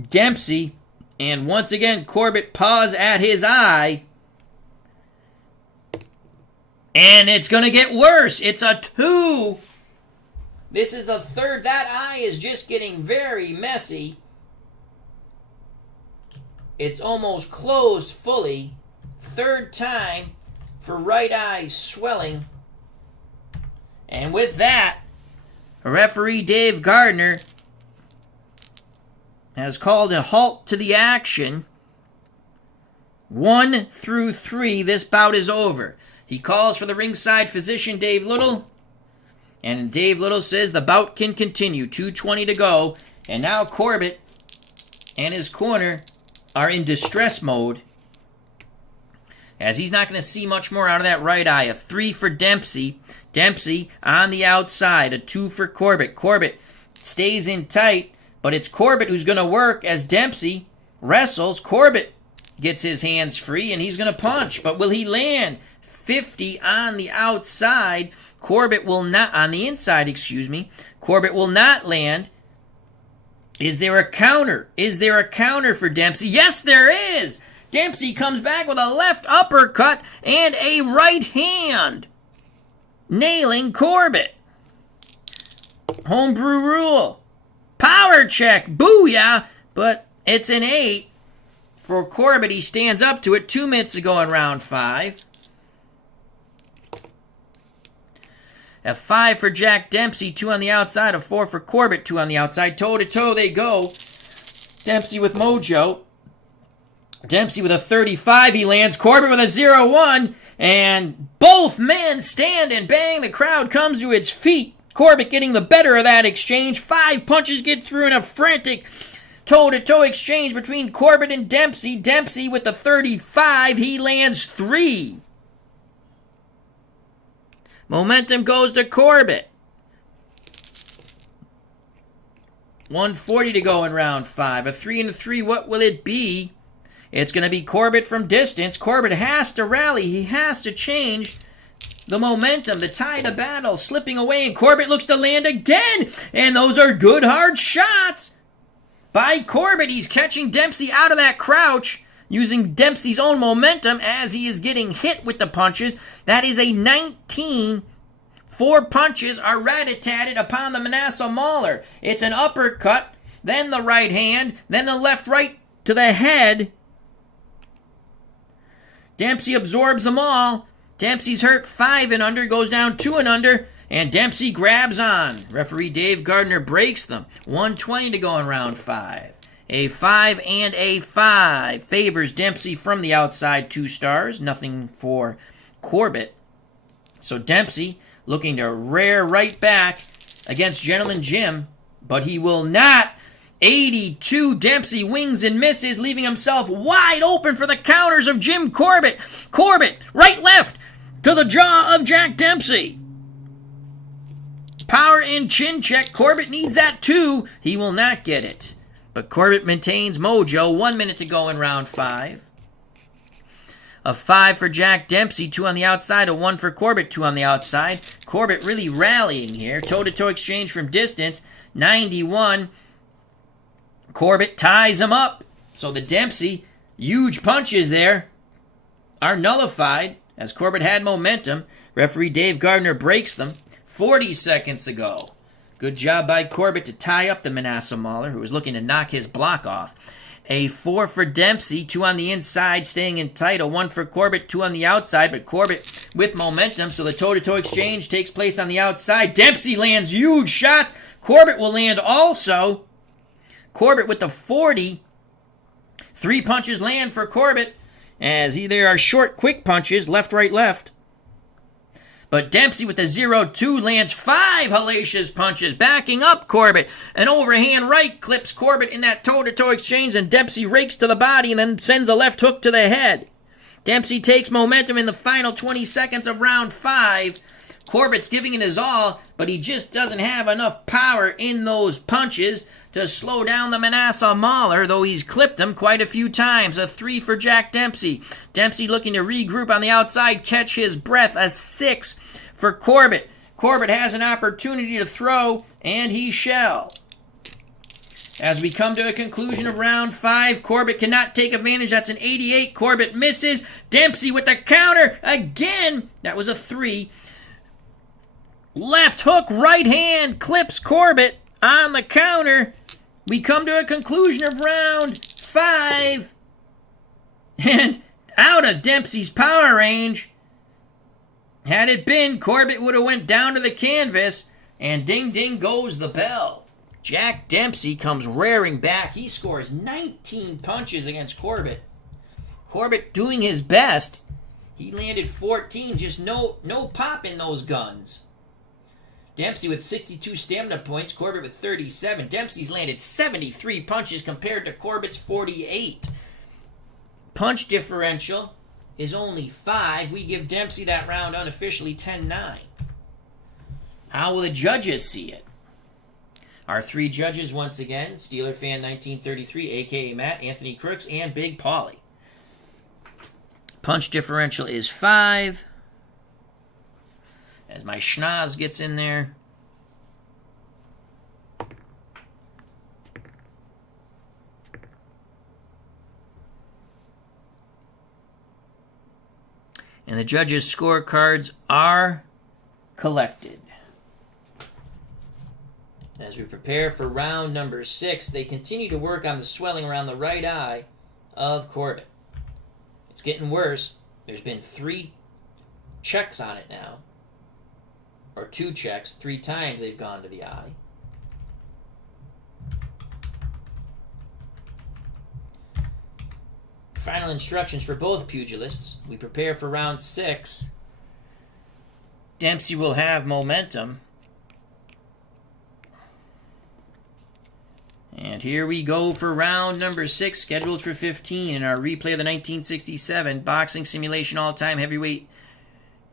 Dempsey. And once again, Corbett paws at his eye. And it's going to get worse. It's a 2. This is the 3rd. That eye is just getting very messy. It's almost closed fully. 3rd time for right eye swelling. And with that, referee Dave Gardner has called a halt to the action. 1 through 3, this bout is over. He calls for the ringside physician, Dave Little. And Dave Little says the bout can continue. 2:20 to go. And now Corbett and his corner are in distress mode, as he's not going to see much more out of that right eye. A 3 for Dempsey. Dempsey on the outside. A 2 for Corbett. Corbett stays in tight, but it's Corbett who's going to work as Dempsey wrestles. Corbett gets his hands free, and he's going to punch. But will he land? 50 on the outside. Corbett will not, on the inside, excuse me. Corbett will not land. Is there a counter? Is there a counter for Dempsey? Yes, there is! Dempsey comes back with a left uppercut and a right hand, nailing Corbett. Homebrew rule. Power check. Booyah! But it's an 8 for Corbett. He stands up to it. 2 minutes to go in round 5. A 5 for Jack Dempsey, 2 on the outside. A 4 for Corbett, 2 on the outside. Toe-to-toe they go. Dempsey with mojo. Dempsey with a 35. He lands. Corbett with a 0-1. And both men stand and bang. The crowd comes to its feet. Corbett getting the better of that exchange. 5 punches get through in a frantic toe-to-toe exchange between Corbett and Dempsey. Dempsey with the 35. He lands 3. Momentum goes to Corbett. 140 to go in round 5. A 3 and a 3. What will it be? It's going to be Corbett from distance. Corbett has to rally. He has to change the momentum, the tide of battle, slipping away. And Corbett looks to land again. And those are good, hard shots by Corbett. He's catching Dempsey out of that crouch, using Dempsey's own momentum as he is getting hit with the punches. That is a 19. 4 punches are rat-a-tatted upon the Manasseh Mauler. It's an uppercut, then the right hand, then the left right to the head. Dempsey absorbs them all. Dempsey's hurt 5 and under, goes down 2 and under, and Dempsey grabs on. Referee Dave Gardner breaks them. 120 to go in round 5. A 5 and a 5 favors Dempsey from the outside. 2 stars. Nothing for Corbett. So Dempsey looking to rear right back against Gentleman Jim, but he will not. 82. Dempsey wings and misses, leaving himself wide open for the counters of Jim Corbett. Corbett, right left to the jaw of Jack Dempsey. Power and chin check. Corbett needs that too. He will not get it. But Corbett maintains mojo. 1 minute to go in round 5. A 5 for Jack Dempsey, 2 on the outside. A 1 for Corbett, 2 on the outside. Corbett really rallying here. Toe-to-toe exchange from distance. 91. Corbett ties him up. So the Dempsey, huge punches there, are nullified as Corbett had momentum. Referee Dave Gardner breaks them. 40 seconds to go. Good job by Corbett to tie up the Manasseh Mauler, who was looking to knock his block off. A 4 for Dempsey, 2 on the inside, staying in tight. A 1 for Corbett, 2 on the outside, but Corbett with momentum, so the toe-to-toe exchange takes place on the outside. Dempsey lands huge shots. Corbett will land also. Corbett with the 40. 3 punches land for Corbett, as there are short, quick punches, left, right, left. But Dempsey with the 0-2 lands 5 hellacious punches, backing up Corbett. An overhand right clips Corbett in that toe-to-toe exchange, and Dempsey rakes to the body and then sends a left hook to the head. Dempsey takes momentum in the final 20 seconds of round 5. Corbett's giving it his all, but he just doesn't have enough power in those punches to slow down the Manasseh Mauler, though he's clipped him quite a few times. A 3 for Jack Dempsey. Dempsey looking to regroup on the outside, catch his breath. A 6 for Corbett. Corbett has an opportunity to throw, and he shall. As we come to a conclusion of round 5, Corbett cannot take advantage. That's an 88. Corbett misses. Dempsey with the counter again. That was a 3. Left hook, right hand, clips Corbett on the counter. We come to a conclusion of round 5. And out of Dempsey's power range. Had it been, Corbett would have went down to the canvas, and ding ding goes the bell. Jack Dempsey comes rearing back. He scores 19 punches against Corbett. Corbett doing his best. He landed 14, just no pop in those guns. Dempsey with 62 stamina points, Corbett with 37. Dempsey's landed 73 punches compared to Corbett's 48. Punch differential is only 5. We give Dempsey that round unofficially 10-9. How will the judges see it? Our 3 judges once again, Steeler Fan 1933, a.k.a. Matt, Anthony Crooks, and Big Paulie. Punch differential is 5. As my schnoz gets in there. And the judges' scorecards are collected. As we prepare for round number 6, they continue to work on the swelling around the right eye of Corbett. It's getting worse. There's been 3 checks on it now. Or 2 checks. 3 times they've gone to the eye. Final instructions for both pugilists. We prepare for round 6. Dempsey will have momentum. And here we go for round number 6, scheduled for 15 in our replay of the 1967 Boxing Simulation All-Time Heavyweight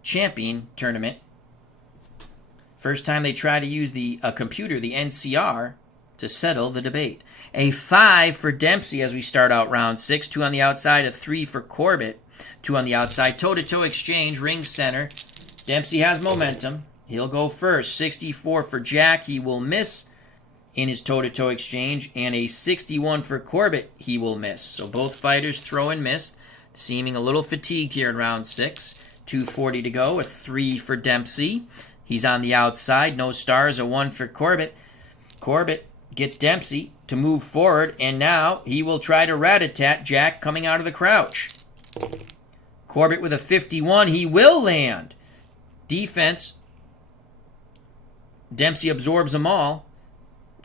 Champion Tournament. First time they try to use a computer, the NCR, to settle the debate. A 5 for Dempsey as we start out round 6. 2 on the outside, a 3 for Corbett. 2 on the outside. Toe-to-toe exchange, ring center. Dempsey has momentum. He'll go first. 64 for Jack. He will miss in his toe-to-toe exchange. And a 61 for Corbett. He will miss. So both fighters throw and miss. Seeming a little fatigued here in round 6. 2:40 to go. A 3 for Dempsey. He's on the outside. No stars. A 1 for Corbett. Corbett gets Dempsey to move forward, and now he will try to rat-a-tat Jack coming out of the crouch. Corbett with a 51. He will land. Defense. Dempsey absorbs them all.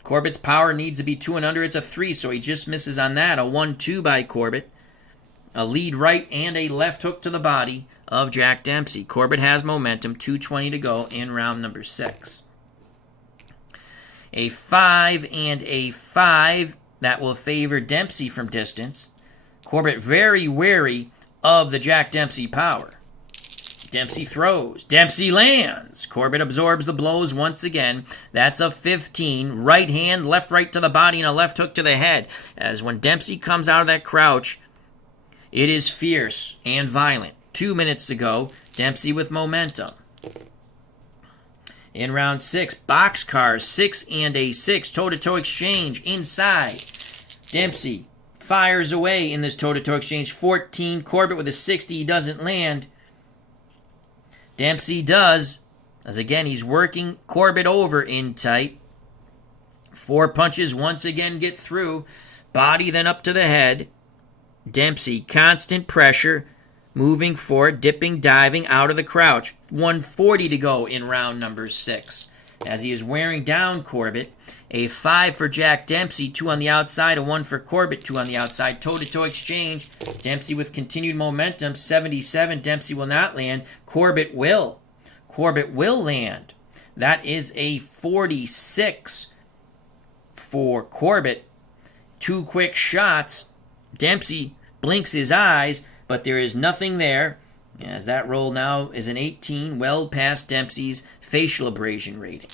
Corbett's power needs to be 2 and under. It's a 3, so he just misses on that. A 1-2 by Corbett. A lead right and a left hook to the body of Jack Dempsey. Corbett has momentum. 2:20 to go in round number 6. A 5 and a 5. That will favor Dempsey from distance. Corbett very wary of the Jack Dempsey power. Dempsey throws. Dempsey lands. Corbett absorbs the blows once again. That's a 15. Right hand, left right to the body, and a left hook to the head. As when Dempsey comes out of that crouch, it is fierce and violent. 2 minutes to go. Dempsey with momentum. In round 6, boxcars, 6 and a 6. Toe-to-toe exchange inside. Dempsey fires away in this toe-to-toe exchange. 14. Corbett with a 60. He doesn't land. Dempsey does. As again, he's working Corbett over in tight. 4 punches once again get through. Body then up to the head. Dempsey, constant pressure. Moving forward, dipping, diving out of the crouch. 1:40 to go in round number 6. As he is wearing down Corbett. A 5 for Jack Dempsey. 2 on the outside, a 1 for Corbett. 2 on the outside. Toe-to-toe exchange. Dempsey with continued momentum. 77. Dempsey will not land. Corbett will. Corbett will land. That is a 46 for Corbett. 2 quick shots. Dempsey blinks his eyes, but there is nothing there, as that roll now is an 18, well past Dempsey's facial abrasion rating.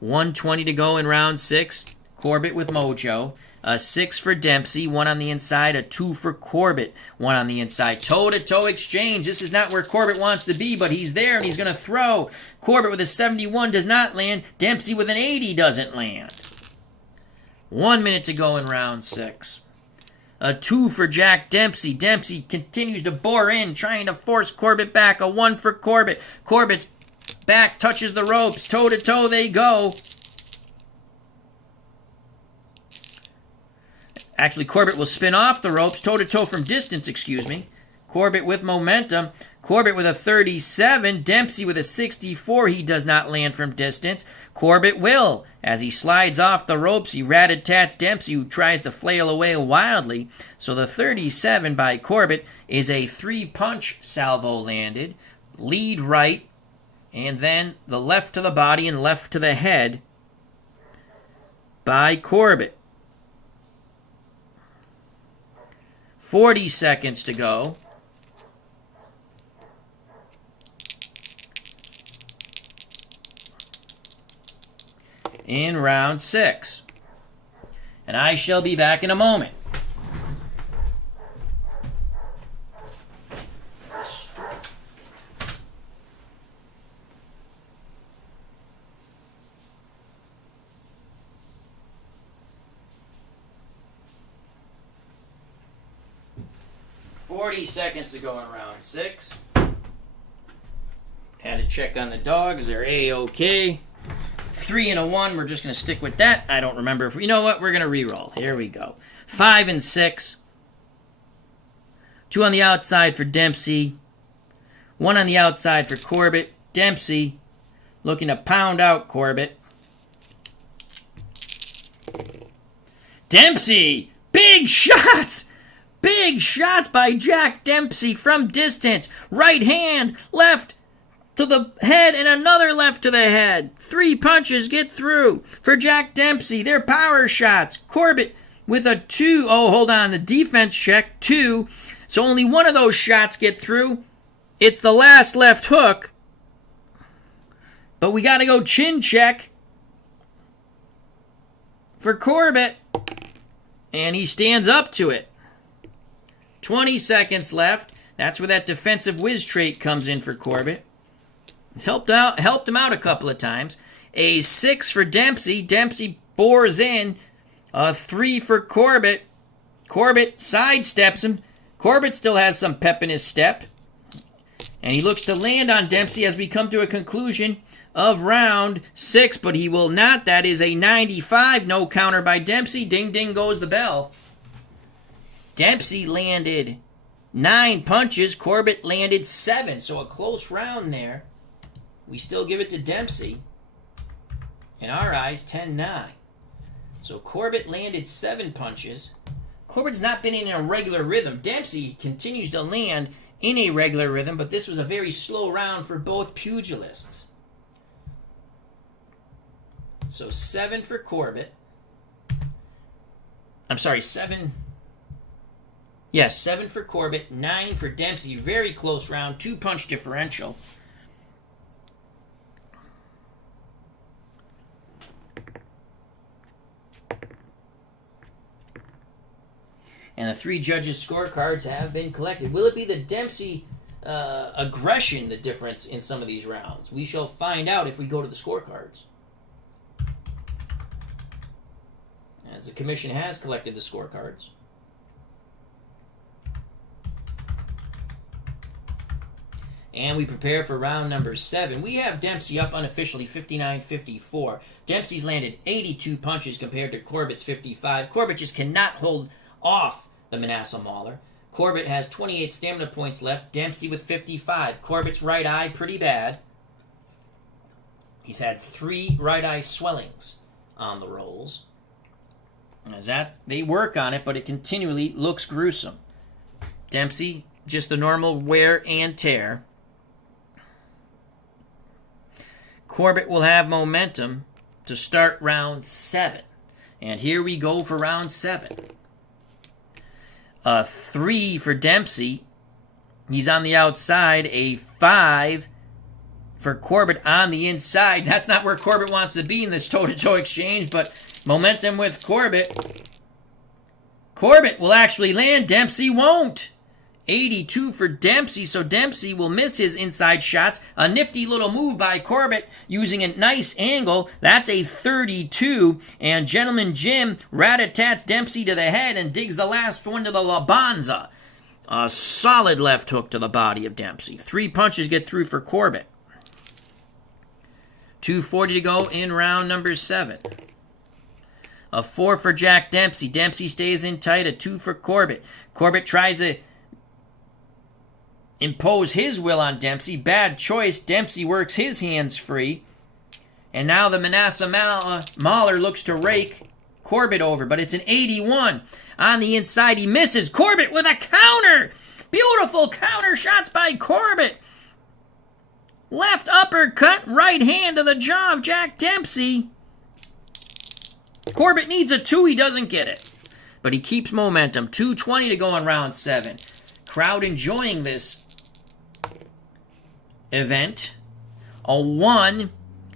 1:20 to go in round 6. Corbett with mojo. A 6 for Dempsey, 1 on the inside, a 2 for Corbett, 1 on the inside. Toe-to-toe exchange. This is not where Corbett wants to be, but he's there and he's going to throw. Corbett with a 71 does not land. Dempsey with an 80 doesn't land. 1 minute to go in round 6. A 2 for Jack Dempsey. Dempsey continues to bore in, trying to force Corbett back. A 1 for Corbett. Corbett's back touches the ropes. Toe-to-toe they go. Actually, Corbett will spin off the ropes. Toe-to-toe from distance, excuse me. Corbett with momentum. Corbett with a 37. Dempsey with a 64. He does not land from distance. Corbett will. As he slides off the ropes, he rat-a-tats Dempsey, who tries to flail away wildly. So the 37 by Corbett is a 3-punch salvo landed. Lead right And then the left to the body and left to the head by Corbett. 40 seconds to go. In round 6. And I shall be back in a moment. Seconds to go in round 6. Had to check on the dogs. They're A-OK. 3 and a 1. We're just going to stick with that. I don't remember if... You know what? We're going to re-roll. Here we go. 5 and 6. 2 on the outside for Dempsey. 1 on the outside for Corbett. Dempsey looking to pound out Corbett. Dempsey! Big shots! Big shots by Jack Dempsey from distance. Right hand, left to the head, and another left to the head. 3 punches get through for Jack Dempsey. They're power shots. Corbett with a 2. Oh, hold on. The defense check, 2. So only one of those shots get through. It's the last left hook. But we got to go chin check for Corbett. And he stands up to it. 20 seconds left. That's where that defensive whiz trait comes in for Corbett. It's helped him out a couple of times. A 6 for Dempsey. Dempsey bores in. A 3 for Corbett. Corbett sidesteps him. Corbett still has some pep in his step. And he looks to land on Dempsey as we come to a conclusion of round 6, but he will not. That is a 95. No counter by Dempsey. Ding, ding goes the bell. Dempsey landed 9 punches. Corbett landed 7. So a close round there. We still give it to Dempsey. In our eyes, 10-9. So Corbett landed 7 punches. Corbett's not been in a regular rhythm. Dempsey continues to land in a regular rhythm, but this was a very slow round for both pugilists. So 7 for Corbett. I'm sorry, 7... Yes, 7 for Corbett, 9 for Dempsey. Very close round, 2-punch differential. And the 3 judges' scorecards have been collected. Will it be the Dempsey aggression the difference in some of these rounds? We shall find out if we go to the scorecards. As the commission has collected the scorecards. And we prepare for round number 7. We have Dempsey up unofficially 59-54. Dempsey's landed 82 punches compared to Corbett's 55. Corbett just cannot hold off the Manasseh Mauler. Corbett has 28 stamina points left. Dempsey with 55. Corbett's right eye pretty bad. He's had 3 right eye swellings on the rolls. As that they work on it, but it continually looks gruesome. Dempsey, just the normal wear and tear. Corbett will have momentum to start round 7. And here we go for round 7. A 3 for Dempsey. He's on the outside. A 5 for Corbett on the inside. That's not where Corbett wants to be in this toe-to-toe exchange, but momentum with Corbett. Corbett will actually land. Dempsey won't. 82 for Dempsey, so Dempsey will miss his inside shots. A nifty little move by Corbett using a nice angle. That's a 32, and Gentleman Jim rat-a-tats Dempsey to the head and digs the last one to the Labanza. A solid left hook to the body of Dempsey. 3 punches get through for Corbett. 2:40 to go in round number 7. A 4 for Jack Dempsey. Dempsey stays in tight. A 2 for Corbett. Corbett tries to impose his will on Dempsey. Bad choice. Dempsey works his hands free. And now the Manasseh Mauler looks to rake Corbett over, but it's an 81. On the inside, he misses. Corbett with a counter. Beautiful counter shots by Corbett. Left uppercut, right hand to the jaw of Jack Dempsey. Corbett needs a 2. He doesn't get it. But he keeps momentum. 2:20 to go in round 7. Crowd enjoying this event. A 1.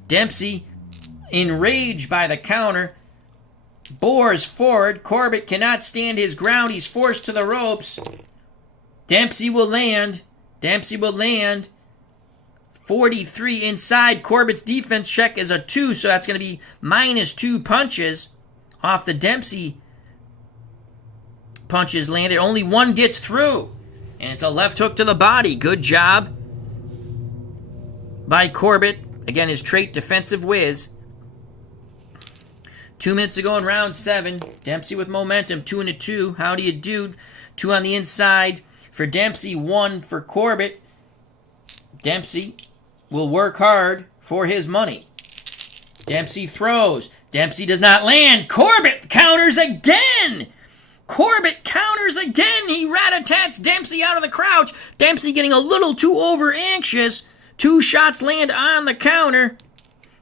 Dempsey, enraged by the counter, bores forward. Corbett cannot stand his ground. He's forced to the ropes. Dempsey will land. Dempsey will land. 43 inside. Corbett's defense check is a 2, so that's going to be -2 punches off the Dempsey punches landed. Only 1 gets through, and it's a left hook to the body. Good job by Corbett. Again, his trait, defensive whiz. 2 minutes to go in round 7. Dempsey with momentum, 2 and a 2. How do you do? 2 on the inside for Dempsey, 1 for Corbett. Dempsey will work hard for his money. Dempsey throws. Dempsey does not land. Corbett counters again. Corbett counters again. He rat-a-tats Dempsey out of the crouch. Dempsey getting a little too over-anxious. 2 shots land on the counter.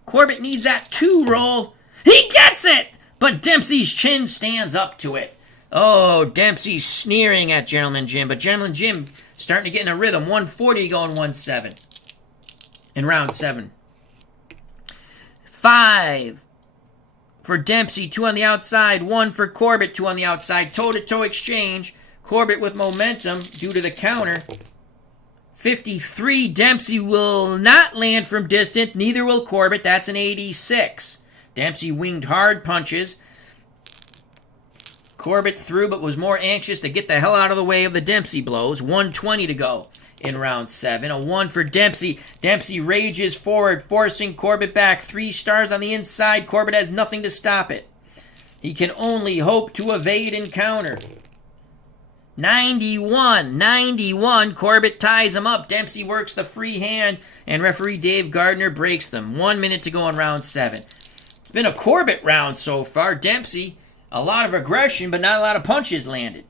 Corbett needs that 2 roll. He gets it! But Dempsey's chin stands up to it. Oh, Dempsey's sneering at Gentleman Jim. But Gentleman Jim starting to get in a rhythm. 140 to go in 1-7. In round 7. 5 for Dempsey, 2 on the outside, 1 for Corbett, 2 on the outside. Toe-to-toe exchange. Corbett with momentum due to the counter. 53, Dempsey will not land from distance. Neither will Corbett. That's an 86. Dempsey winged hard punches. Corbett threw but was more anxious to get the hell out of the way of the Dempsey blows. 1:20 to go in round 7. A 1 for Dempsey. Dempsey rages forward, forcing Corbett back. 3 stars on the inside. Corbett has nothing to stop it. He can only hope to evade and counter. 91. Corbett ties him up. Dempsey works the free hand, and referee Dave Gardner breaks them. 1 minute to go in round 7. It's been a Corbett round so far. Dempsey, a lot of aggression, but not a lot of punches landed.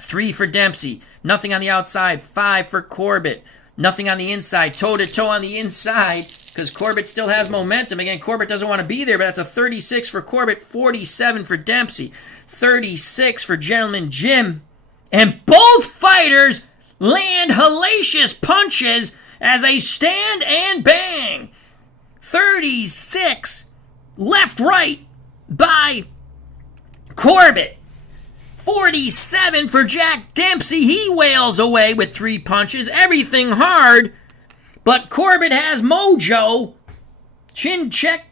3 for Dempsey. Nothing on the outside. 5 for Corbett. Nothing on the inside. Toe-to-toe on the inside because Corbett still has momentum. Again, Corbett doesn't want to be there, but that's a 36 for Corbett, 47 for Dempsey, 36 for Gentleman Jim. And both fighters land hellacious punches as they stand and bang. 36 left-right by Corbett. 47 for Jack Dempsey. He wails away with 3 punches. Everything hard, but Corbett has mojo. Chin check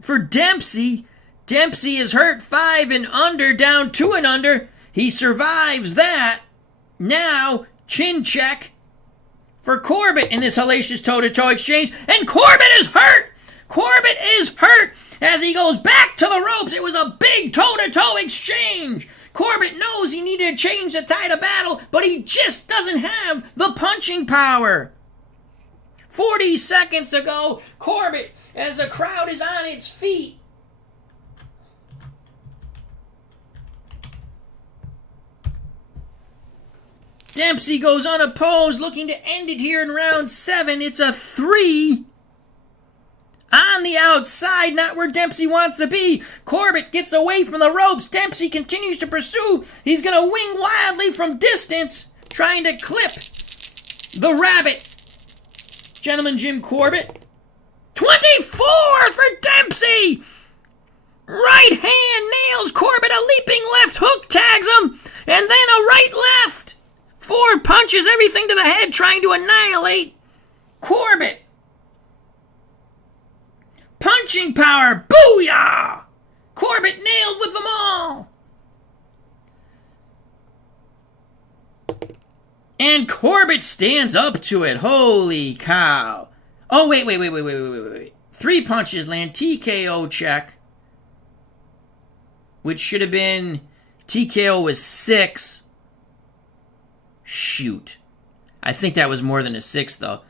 for Dempsey. Dempsey is hurt 5 and under, down 2 and under. He survives that. Now, chin check for Corbett in this hellacious toe-to-toe exchange. And Corbett is hurt. Corbett is hurt as he goes back to the ropes. It was a big toe-to-toe exchange. Corbett knows he needed to change the tide of battle, but he just doesn't have the punching power. 40 seconds to go. Corbett, as the crowd is on its feet. Dempsey goes unopposed, looking to end it here in round 7. It's a 3. On the outside, not where Dempsey wants to be. Corbett gets away from the ropes. Dempsey continues to pursue. He's going to wing wildly from distance, trying to clip the rabbit. Gentleman Jim Corbett. 24 for Dempsey. Right hand nails Corbett. A leaping left hook tags him. And then a right left. 4 punches, everything to the head, trying to annihilate Corbett. Punching power, booyah! Corbett nailed with them all. And Corbett stands up to it. Holy cow. Oh, wait. 3 punches land, TKO check. Which should have been, TKO was 6. Shoot. I think that was more than a 6, though.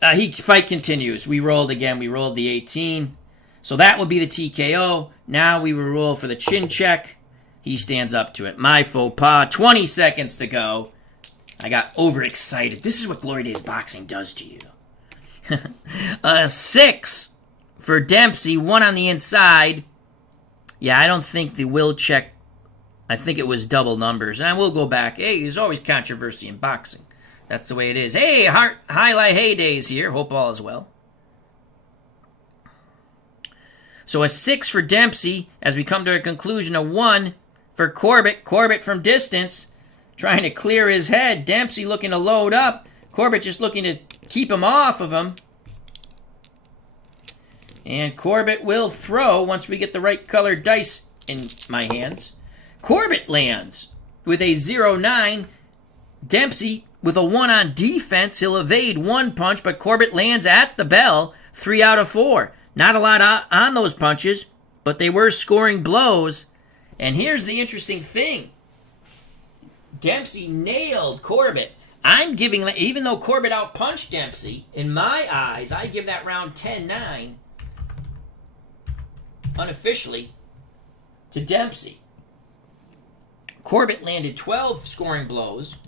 Fight continues. We rolled again. We rolled the 18. So that would be the TKO. Now we will roll for the chin check. He stands up to it. My faux pas. 20 seconds to go. I got overexcited. This is what Glory Days Boxing does to you. A 6 for Dempsey, 1 on the inside. Yeah, I don't think the will check, I think it was double numbers. And I will go back. Hey, there's always controversy in boxing. That's the way it is. Hey, highlight heydays here. Hope all is well. So a 6 for Dempsey as we come to a conclusion. A 1 for Corbett. Corbett from distance, trying to clear his head. Dempsey looking to load up. Corbett just looking to keep him off of him. And Corbett will throw once we get the right colored dice in my hands. Corbett lands with a 0-9. Dempsey with a 1 on defense. He'll evade 1 punch, but Corbett lands at the bell. 3 out of 4. Not a lot on those punches, but they were scoring blows. And here's the interesting thing. Dempsey nailed Corbett. I'm giving, even though Corbett outpunched Dempsey, in my eyes, I give that round 10-9, unofficially, to Dempsey. Corbett landed 12 scoring blows,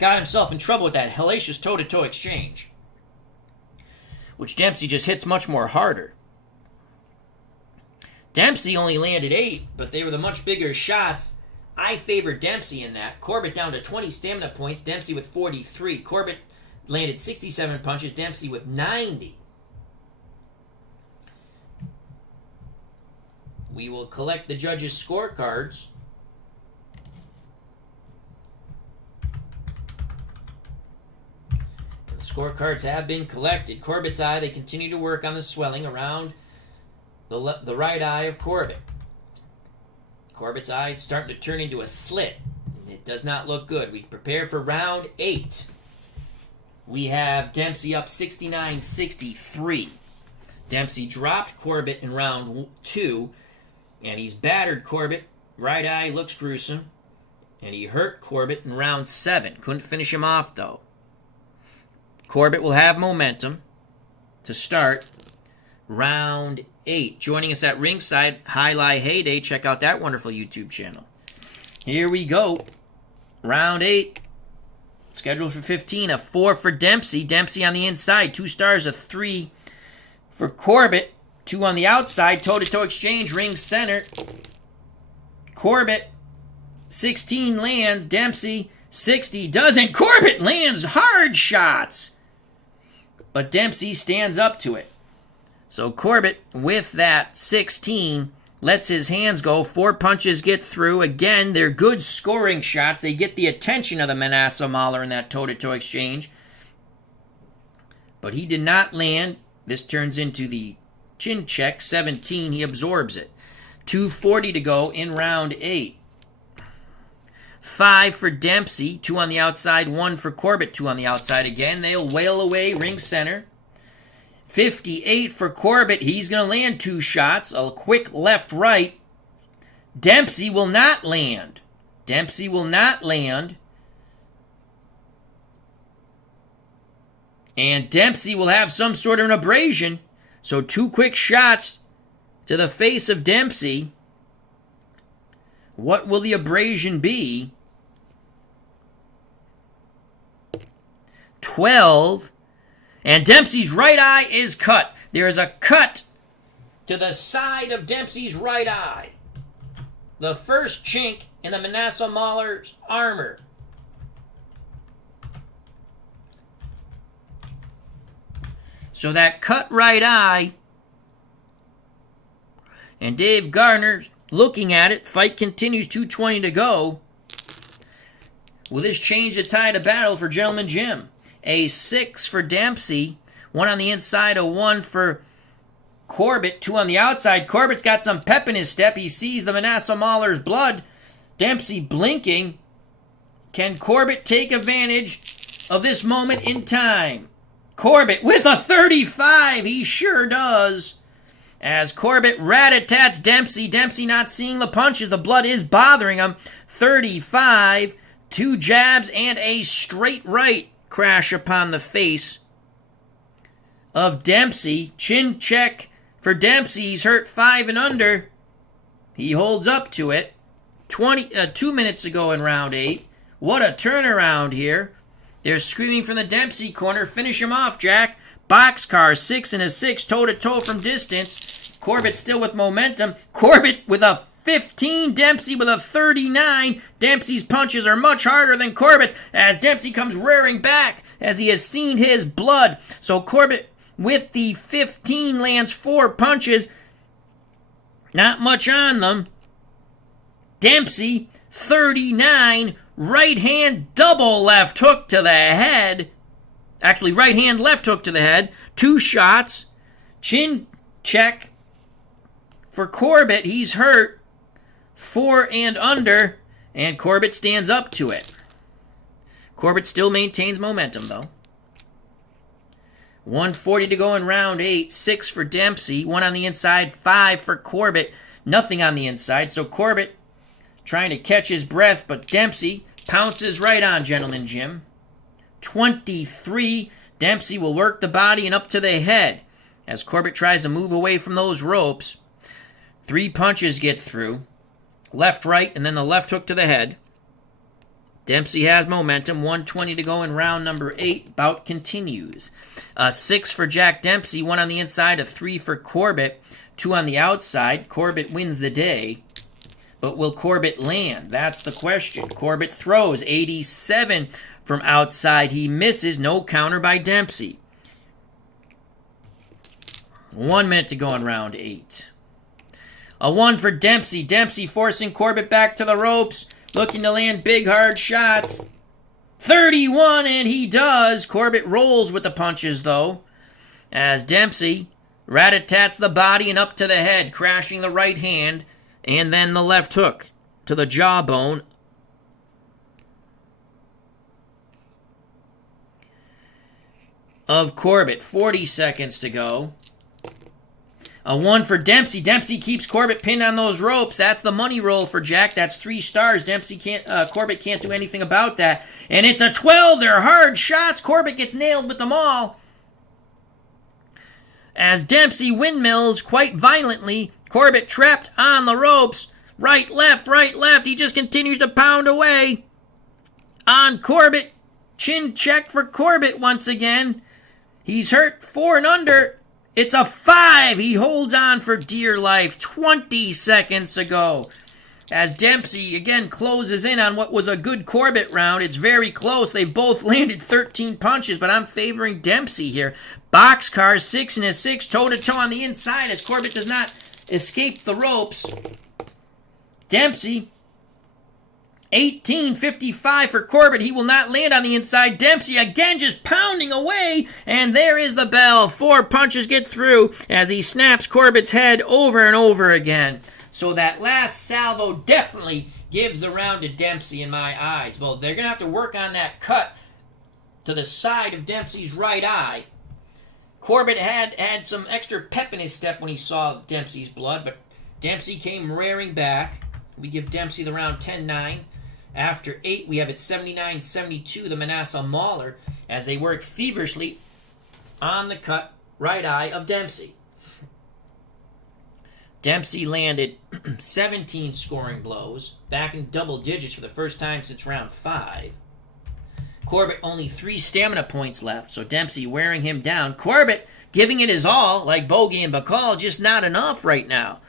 got himself in trouble with that hellacious toe-to-toe exchange, which Dempsey just hits much more harder. Dempsey only landed 8, but they were the much bigger shots. I favored Dempsey in that. Corbett down to 20 stamina points, Dempsey with 43. Corbett landed 67 punches, Dempsey with 90. We will collect the judges' scorecards. The scorecards have been collected. Corbett's eye, they continue to work on the swelling around the right eye of Corbett. Corbett's eye is starting to turn into a slit. It does not look good. We prepare for round 8. We have Dempsey up 69-63. Dempsey dropped Corbett in round 2, and he's battered Corbett. Right eye looks gruesome. And he hurt Corbett in round 7. Couldn't finish him off, though. Corbett will have momentum to start round 8. Joining us at ringside, Highlight Heyday. Check out that wonderful YouTube channel. Here we go. Round 8. Scheduled for 15. A 4 for Dempsey. Dempsey on the inside. 2 stars. A 3 for Corbett. 2 on the outside. Toe-to-toe exchange. Ring center. Corbett. 16 lands. Dempsey. 60 doesn't. Corbett lands hard shots. But Dempsey stands up to it. So Corbett, with that 16, lets his hands go. 4 punches get through. Again, they're good scoring shots. They get the attention of the Manasseh Mauler in that toe-to-toe exchange. But he did not land. This turns into the chin check. 17, he absorbs it. 2:40 to go in round 8. 5 for Dempsey. 2 on the outside. 1 for Corbett. 2 on the outside again. They'll wail away ring center. 58 for Corbett. He's going to land 2 shots. A quick left-right. Dempsey will not land. Dempsey will not land. And Dempsey will have some sort of an abrasion. So 2 quick shots to the face of Dempsey. What will the abrasion be? 12. And Dempsey's right eye is cut. There is a cut to the side of Dempsey's right eye. The first chink in the Manasseh Mauler's armor. So that cut right eye. And Dave Gardner's looking at it. Fight continues. 2:20 to go. Will this change the tide of battle for Gentleman Jim? A 6 for Dempsey. 1 on the inside, a 1 for Corbett. 2 on the outside. Corbett's got some pep in his step. He sees the Manasseh Mauler's blood. Dempsey blinking. Can Corbett take advantage of this moment in time? Corbett with a 35. He sure does. As Corbett rat-a-tats Dempsey. Dempsey not seeing the punches. The blood is bothering him. 35. 2 jabs and a straight right crash upon the face of Dempsey. Chin check for Dempsey. He's hurt 5 and under. He holds up to it. 2 minutes to go in round 8. What a turnaround here. They're screaming from the Dempsey corner. Finish him off, Jack. Boxcar, 6 and a 6, toe-to-toe from distance. Corbett still with momentum. Corbett with a 15, Dempsey with a 39. Dempsey's punches are much harder than Corbett's as Dempsey comes rearing back as he has seen his blood. So Corbett with the 15 lands 4 punches. Not much on them. Dempsey, 39, right hand double left hook to the head. Actually, right hand left hook to the head. 2 shots. Chin check for Corbett. He's hurt. 4 and under. And Corbett stands up to it. Corbett still maintains momentum, though. 140 to go in round 8. 6 for Dempsey. 1 on the inside. 5 for Corbett. Nothing on the inside. So Corbett trying to catch his breath, but Dempsey pounces right on Gentleman Jim. 23. Dempsey will work the body and up to the head as Corbett tries to move away from those ropes. 3 punches get through. Left, right, and then the left hook to the head. Dempsey has momentum. 120 to go in round number 8. Bout continues. 6 for Jack Dempsey. 1 on the inside. A 3 for Corbett. 2 on the outside. Corbett wins the day. But will Corbett land? That's the question. Corbett throws 87 from outside. He misses. No counter by Dempsey. 1 minute to go in round 8. A 1 for Dempsey. Dempsey forcing Corbett back to the ropes. Looking to land big, hard shots. 31, and he does. Corbett rolls with the punches, though, as Dempsey rat-a-tats the body and up to the head, crashing the right hand, and then the left hook to the jawbone. Of Corbett. 40 seconds to go. A 1 for Dempsey. Dempsey keeps Corbett pinned on those ropes. That's the money roll for Jack. That's 3 stars. Corbett can't do anything about that. And it's a 12. They're hard shots. Corbett gets nailed with them all. As Dempsey windmills quite violently, Corbett trapped on the ropes. Right, left, right, left. He just continues to pound away on Corbett. Chin check for Corbett once again. He's hurt. 4 and under. It's a 5. He holds on for dear life. 20 seconds to go. As Dempsey again closes in on what was a good Corbett round. It's very close. They both landed 13 punches, but I'm favoring Dempsey here. Boxcar, 6 and a 6, toe-to-toe on the inside as Corbett does not escape the ropes. Dempsey, 18-55 for Corbett. He will not land on the inside. Dempsey again just pounding away. And there is the bell. 4 punches get through as he snaps Corbett's head over and over again. So that last salvo definitely gives the round to Dempsey in my eyes. Well, they're going to have to work on that cut to the side of Dempsey's right eye. Corbett had some extra pep in his step when he saw Dempsey's blood, but Dempsey came rearing back. We give Dempsey the round 10-9. After 8, we have it 79-72, the Manasseh Mauler, as they work feverishly on the cut right eye of Dempsey. Dempsey landed 17 scoring blows, back in double digits for the first time since round 5. Corbett only 3 stamina points left, so Dempsey wearing him down. Corbett giving it his all, like Bogey and Bacall, just not enough right now.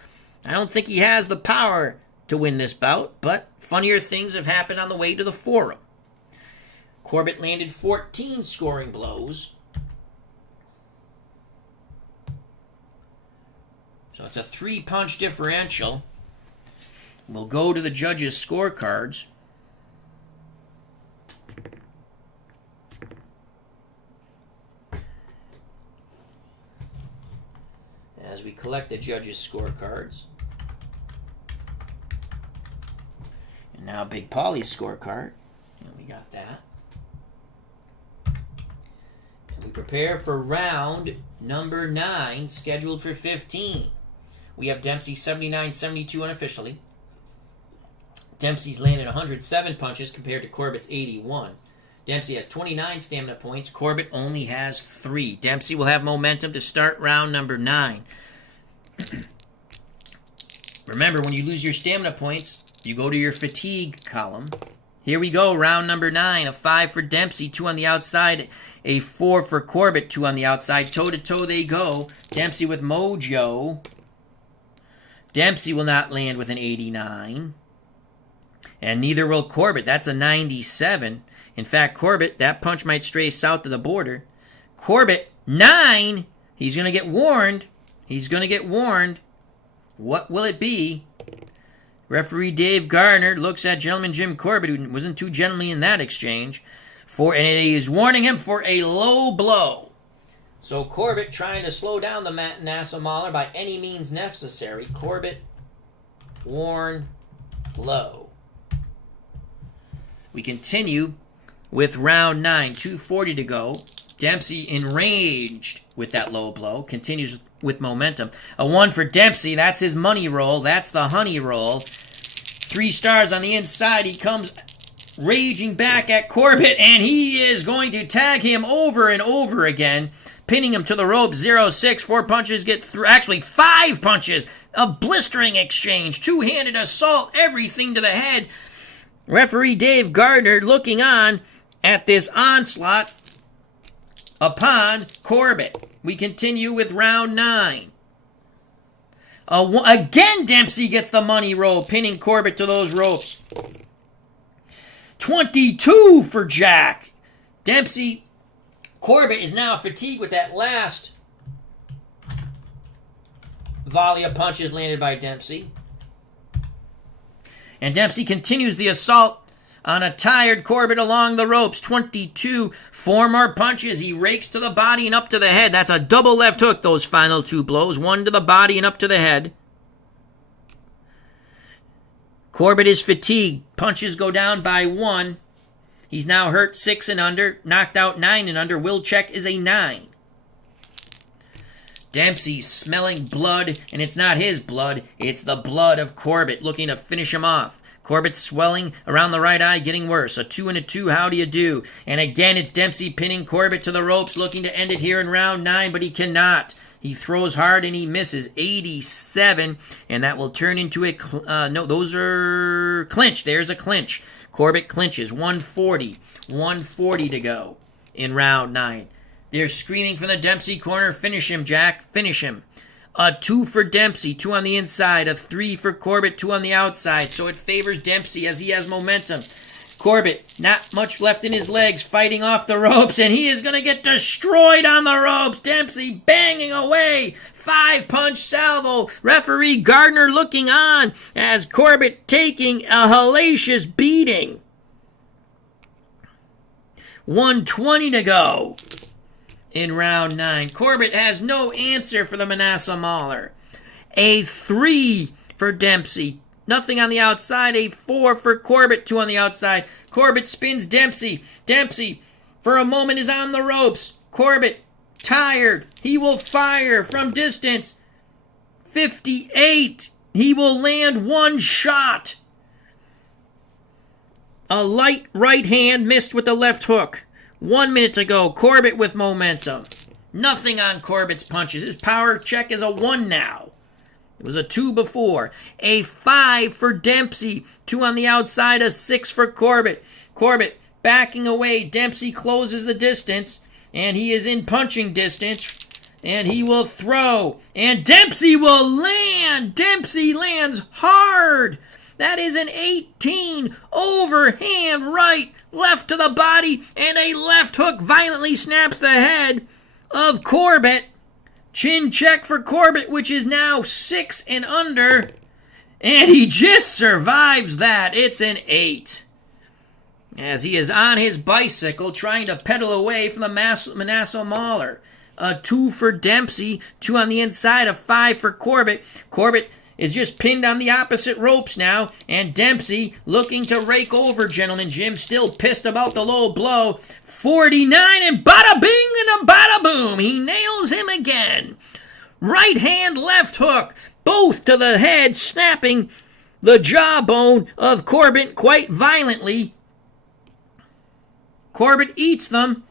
I don't think he has the power to win this bout, but funnier things have happened on the way to the forum. Corbett landed 14 scoring blows. So it's a 3-punch differential. We'll go to the judges' scorecards. As we collect the judges' scorecards. And now Big Paulie's scorecard. And we got that. And we prepare for round number 9, scheduled for 15. We have Dempsey 79-72 unofficially. Dempsey's landed 107 punches compared to Corbett's 81. Dempsey has 29 stamina points. Corbett only has 3. Dempsey will have momentum to start round number 9. Remember, when you lose your stamina points, you go to your fatigue column, Here we go, round number 9. A 5 for Dempsey, 2 on the outside. A 4 for Corbett, 2 on the outside. Toe-to-toe they go. Dempsey with mojo. Dempsey will not land with an 89. And neither will Corbett. That's a 97. In fact, Corbett, that punch might stray south of the border. Corbett, 9. He's going to get warned. He's going to get warned. What will it be? Referee Dave Gardner looks at Gentleman Jim Corbett, who wasn't too gentlemanly in that exchange, and he is warning him for a low blow. So Corbett trying to slow down the Nassau Mauler by any means necessary. Corbett, warn, low. We continue with round 9, 2:40 to go. Dempsey enraged with that low blow, continues with momentum. A 1 for Dempsey, that's his money roll, that's the honey roll. 3 stars on the inside, he comes raging back at Corbett, and he is going to tag him over and over again, pinning him to the rope. 0-6, 4 punches get through, actually 5 punches, a blistering exchange, 2-handed assault, everything to the head. Referee Dave Gardner looking on at this onslaught upon Corbett. We continue with round 9. Again, Dempsey gets the money roll, pinning Corbett to those ropes. 22 for Jack. Corbett is now fatigued with that last volley of punches landed by Dempsey. And Dempsey continues the assault on a tired Corbett along the ropes. 22, 4 more punches. He rakes to the body and up to the head. That's a double left hook, those final 2 blows. 1 to the body and up to the head. Corbett is fatigued. Punches go down by 1. He's now hurt 6 and under. Knocked out 9 and under. Will check is a 9. Dempsey's smelling blood, and it's not his blood. It's the blood of Corbett, looking to finish him off. Corbett's swelling around the right eye, getting worse. A 2 and a 2, how do you do? And again, it's Dempsey pinning Corbett to the ropes, looking to end it here in round 9, but he cannot. He throws hard and he misses. 87, and that will turn into a... no, those are clinch. There's a clinch. Corbett clinches. 140 to go in round 9. They're screaming from the Dempsey corner, finish him, Jack, finish him. A 2 for Dempsey, 2 on the inside. A 3 for Corbett, 2 on the outside. So it favors Dempsey as he has momentum. Corbett, not much left in his legs, fighting off the ropes, and he is going to get destroyed on the ropes. Dempsey banging away. 5-punch salvo. Referee Gardner looking on as Corbett taking a hellacious beating. 120 to go in round 9. Corbett has no answer for the Manasseh Mauler. A 3 for Dempsey. Nothing on the outside. A 4 for Corbett. 2 on the outside. Corbett spins Dempsey. Dempsey, for a moment, is on the ropes. Corbett, tired. He will fire from distance. 58. He will land 1 shot. A light right hand missed with the left hook. 1 minute to go. Corbett with momentum. Nothing on Corbett's punches. His power check is a 1 now. It was a 2 before. A 5 for Dempsey. 2 on the outside. A 6 for Corbett. Corbett backing away. Dempsey closes the distance. And he is in punching distance. And he will throw. And Dempsey will land. Dempsey lands hard. That is an 18 overhand right, left to the body, and a left hook violently snaps the head of Corbett. Chin check for Corbett, which is now 6 and under, and he just survives that. It's an 8. As he is on his bicycle trying to pedal away from the Manasseh Mauler. A 2 for Dempsey, 2 on the inside, a 5 for Corbett. Corbett is just pinned on the opposite ropes now, and Dempsey looking to rake over Gentleman Jim, still pissed about the low blow. 49, and bada bing and a bada boom. He nails him again. Right hand, left hook, both to the head, snapping the jawbone of Corbett quite violently. Corbett eats them.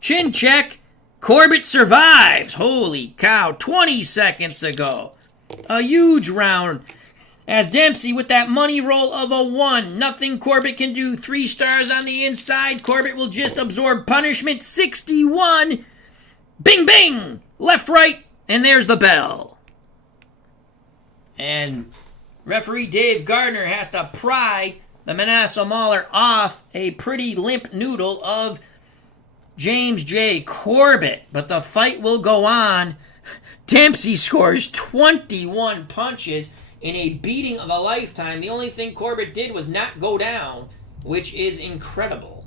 Chin check. Corbett survives. Holy cow, 20 seconds to go. A huge round As Dempsey with that money roll of a 1. Nothing Corbett can do. 3 stars on the inside. Corbett will just absorb punishment. 61. Bing, bing. Left, right. And there's the bell. And referee Dave Gardner has to pry the Manasseh Mauler off a pretty limp noodle of James J. Corbett. But the fight will go on. Dempsey scores 21 punches in a beating of a lifetime. The only thing Corbett did was not go down, which is incredible.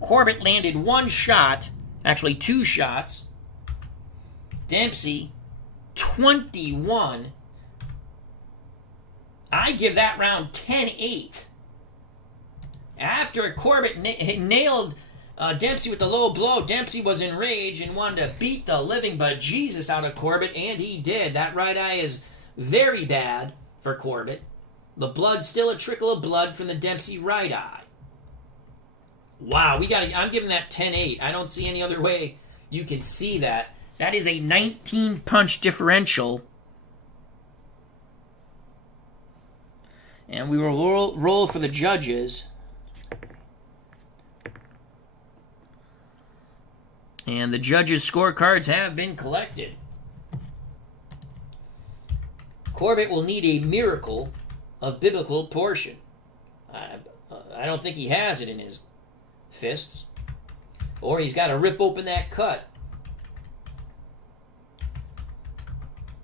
Corbett landed 1 shot, actually 2 shots. Dempsey, 21. I give that round 10-8. After Corbett nailed Dempsey with the low blow, Dempsey was enraged and wanted to beat the living bejesus out of Corbett, and he did. That right eye is very bad for Corbett. The blood, still a trickle of blood from the Dempsey right eye. Wow, I'm giving that 10-8. I don't see any other way you can see that. That is a 19-punch differential. And we will roll for the judges. And the judges' scorecards have been collected. Corbett will need a miracle of biblical portion. I don't think he has it in his fists. Or he's got to rip open that cut.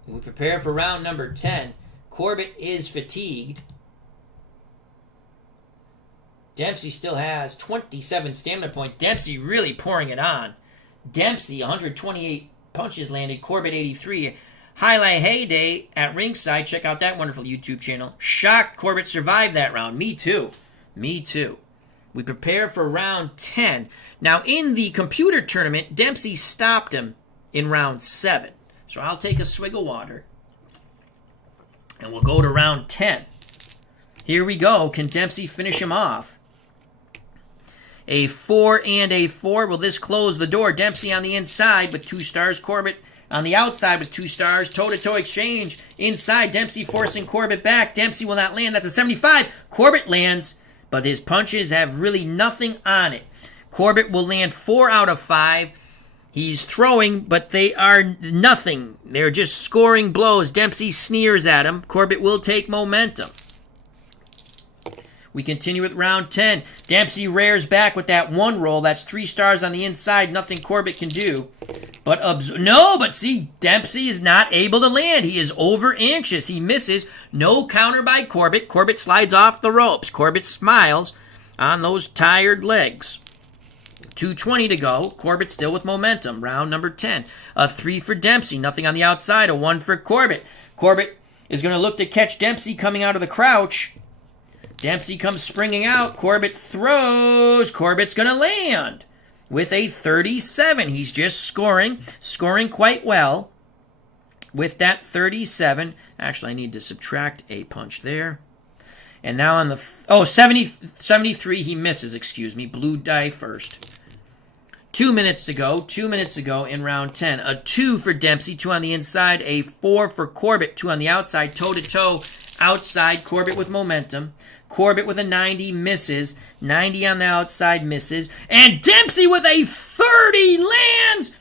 We prepare for round number 10. Corbett is fatigued. Dempsey still has 27 stamina points. Dempsey really pouring it on. Dempsey, 128 punches landed. Corbett, 83. Highlight heyday at ringside. Check out that wonderful YouTube channel. Shocked Corbett survived that round. Me too. Me too. We prepare for round 10. Now, in the computer tournament, Dempsey stopped him in round 7. So I'll take a swig of water. And we'll go to round 10. Here we go. Can Dempsey finish him off? A 4 and a 4. Will this close the door? Dempsey on the inside with 2 stars. Corbett on the outside with 2 stars. Toe-to-toe exchange. Inside, Dempsey forcing Corbett back. Dempsey will not land. That's a 75. Corbett lands, but his punches have really nothing on it. Corbett will land 4 out of 5. He's throwing, but they are nothing. They're just scoring blows. Dempsey sneers at him. Corbett will take momentum. We continue with round 10. Dempsey rears back with that 1 roll. That's 3 stars on the inside. Nothing Corbett can do. But see, Dempsey is not able to land. He is over anxious. He misses. No counter by Corbett. Corbett slides off the ropes. Corbett smiles on those tired legs. 2:20 to go. Corbett still with momentum. Round number 10. A 3 for Dempsey. Nothing on the outside. A 1 for Corbett. Corbett is going to look to catch Dempsey coming out of the crouch. Dempsey comes springing out. Corbett throws. Corbett's going to land with a 37. He's just scoring quite well with that 37. Actually, I need to subtract a punch there. And now on the 73, he misses, excuse me. Blue die first. 2 minutes to go. 2 minutes to go in round 10. A 2 for Dempsey, 2 on the inside. A 4 for Corbett, 2 on the outside. Toe-to-toe outside. Corbett with momentum. Corbett with a 90, misses. 90 on the outside, misses. And Dempsey with a 30 lands.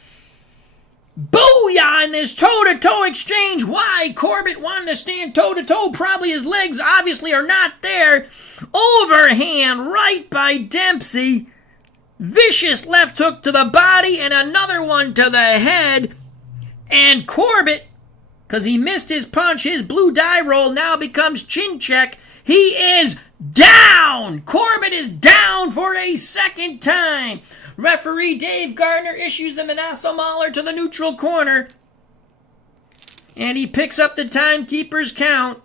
Booyah in this toe-to-toe exchange. Why? Corbett wanted to stand toe-to-toe. Probably his legs obviously are not there. Overhand right by Dempsey. Vicious left hook to the body and another one to the head. And Corbett, because he missed his punch, his blue die roll now becomes chin check. He is down. Corbett is down for a second time. Referee Dave Gardner issues the Manasseh Mauler to the neutral corner. And he picks up the timekeeper's count.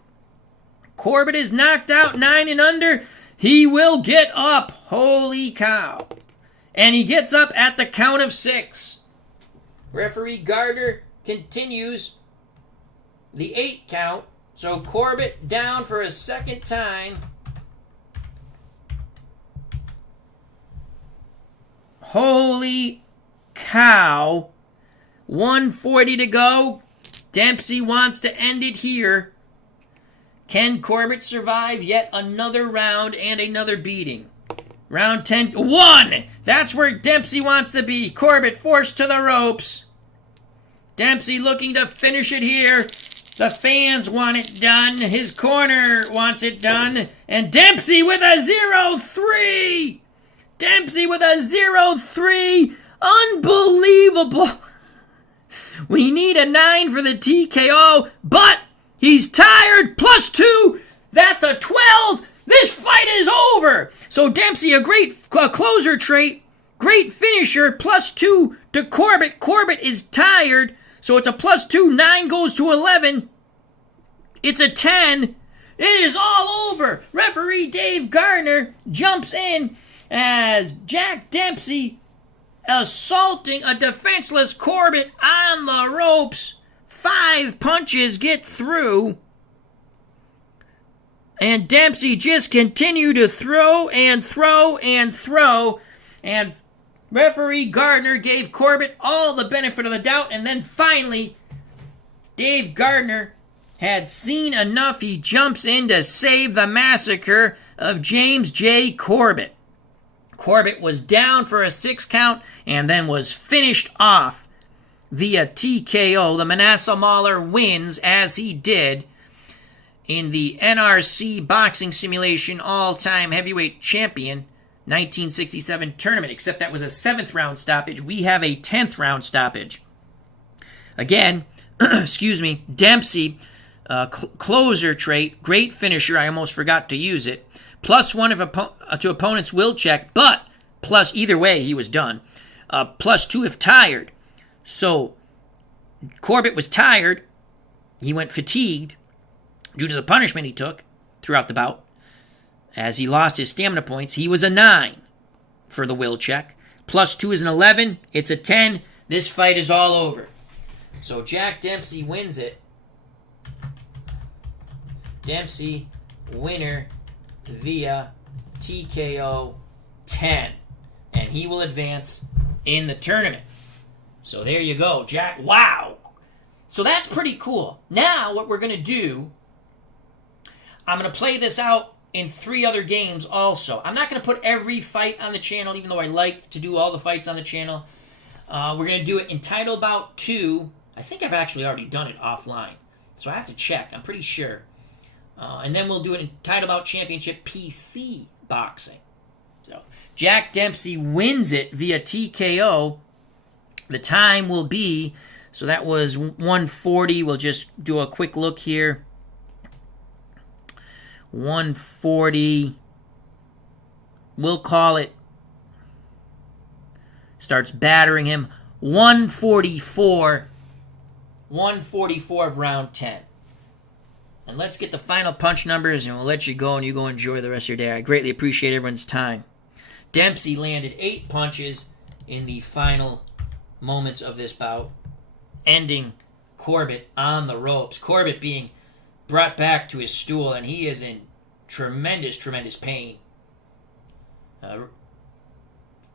Corbett is knocked out 9 and under. He will get up. Holy cow. And he gets up at the count of 6. Referee Gardner continues the 8 count. So Corbett down for a second time. Holy cow. 1:40 to go. Dempsey wants to end it here. Can Corbett survive yet another round and another beating? Round 10, 1! That's where Dempsey wants to be. Corbett forced to the ropes. Dempsey looking to finish it here. The fans want it done. His corner wants it done. And Dempsey with a 0-3! Dempsey with a 0-3! Unbelievable! We need a 9 for the TKO, but he's tired. +2. That's a 12. This fight is over. So Dempsey, a great closer trait, great finisher, +2 to Corbett. Corbett is tired, so it's a +2. 9 goes to 11. It's a 10. It is all over. Referee Dave Gardner jumps in as Jack Dempsey assaulting a defenseless Corbett on the ropes. 5 punches get through. And Dempsey just continued to throw and throw and throw. And referee Gardner gave Corbett all the benefit of the doubt. And then finally, Dave Gardner had seen enough. He jumps in to save the massacre of James J. Corbett. Corbett was down for a 6 count and then was finished off via TKO. The Manasseh Mauler wins, as he did, in the NRC Boxing Simulation All-Time Heavyweight Champion 1967 tournament, except that was a 7th round stoppage. We have a 10th round stoppage. Again, Dempsey, closer trait, great finisher. I almost forgot to use it. +1 to opponent's will check, but plus either way he was done. +2 if tired. So Corbett was tired. He went fatigued due to the punishment he took throughout the bout. As he lost his stamina points, he was a 9 for the will check. +2 is an 11. It's a 10. This fight is all over. So Jack Dempsey wins it. Dempsey, winner via TKO 10. And he will advance in the tournament. So there you go, Jack. Wow. So that's pretty cool. Now what we're going to do, I'm going to play this out in 3 other games also. I'm not going to put every fight on the channel, even though I like to do all the fights on the channel. We're going to do it in Title Bout 2. I think I've actually already done it offline. So I have to check. I'm pretty sure. And then we'll do it in Title Bout Championship PC Boxing. So Jack Dempsey wins it via TKO. The time will be, so that was 140. We'll just do a quick look here. 140. We'll call it. Starts battering him. 144. 144 of round 10. And let's get the final punch numbers, and we'll let you go, and you go enjoy the rest of your day. I greatly appreciate everyone's time. Dempsey landed 8 punches in the final moments of this bout, ending Corbett on the ropes. Corbett being brought back to his stool, and he is in tremendous, tremendous pain.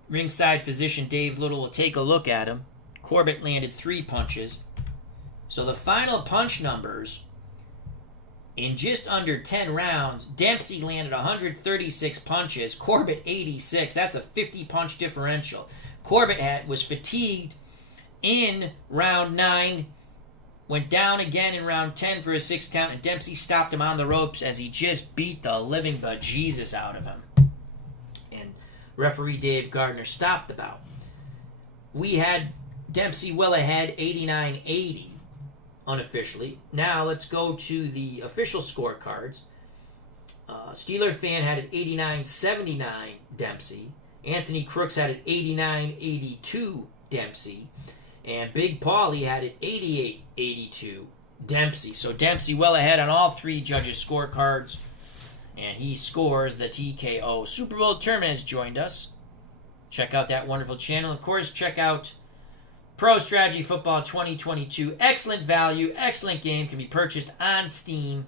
Ringside physician Dave Little will take a look at him. Corbett landed 3 punches. So the final punch numbers, in just under 10 rounds, Dempsey landed 136 punches, Corbett 86. That's a 50-punch differential. Corbett was fatigued in round 9, went down again in round 10 for a 6 count, and Dempsey stopped him on the ropes as he just beat the living bejesus out of him. And referee Dave Gardner stopped the bout. We had Dempsey well ahead, 89-80. Unofficially. Now let's go to the official scorecards. Steeler Fan had it 89-79 Dempsey. Anthony Crooks had it 89-82 Dempsey. And Big Paulie had it 88-82 Dempsey. So Dempsey well ahead on all 3 judges' scorecards. And he scores the TKO. Super Bowl Tournament has joined us. Check out that wonderful channel. Of course, check out Pro Strategy Football 2022. Excellent value, excellent game. Can be purchased on Steam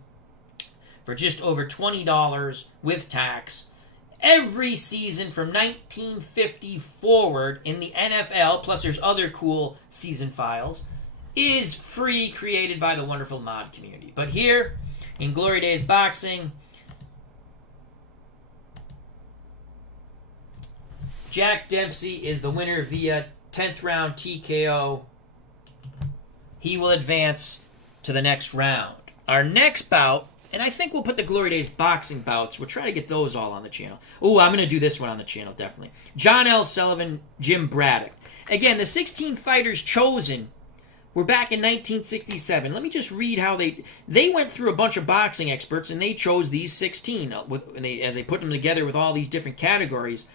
for just over $20 with tax. Every season from 1950 forward in the NFL, plus there's other cool season files, is free, created by the wonderful mod community. But here In Glory Days Boxing, Jack Dempsey is the winner via 10th round TKO. He will advance to the next round. Our next bout, and I think we'll put the Glory Days boxing bouts. We'll try to get those all on the channel. Oh, I'm going to do this one on the channel, definitely. John L. Sullivan, Jim Braddock. Again, the 16 fighters chosen were back in 1967. Let me just read how they went through a bunch of boxing experts, and they chose these 16 as they put them together with all these different categories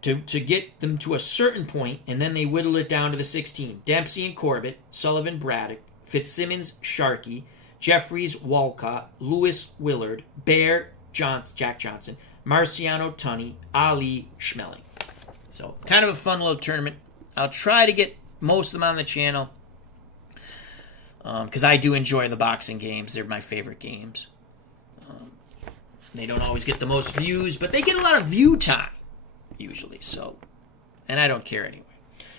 to get them to a certain point, and then they whittled it down to the 16. Dempsey and Corbett, Sullivan, Braddock, Fitzsimmons, Sharkey, Jeffries, Walcott, Lewis, Willard, Bear, Jack Johnson, Marciano, Tunney, Ali, Schmeling. So, kind of a fun little tournament. I'll try to get most of them on the channel because I do enjoy the boxing games. They're my favorite games. They don't always get the most views, but they get a lot of view time, usually. So, and I don't care anyway.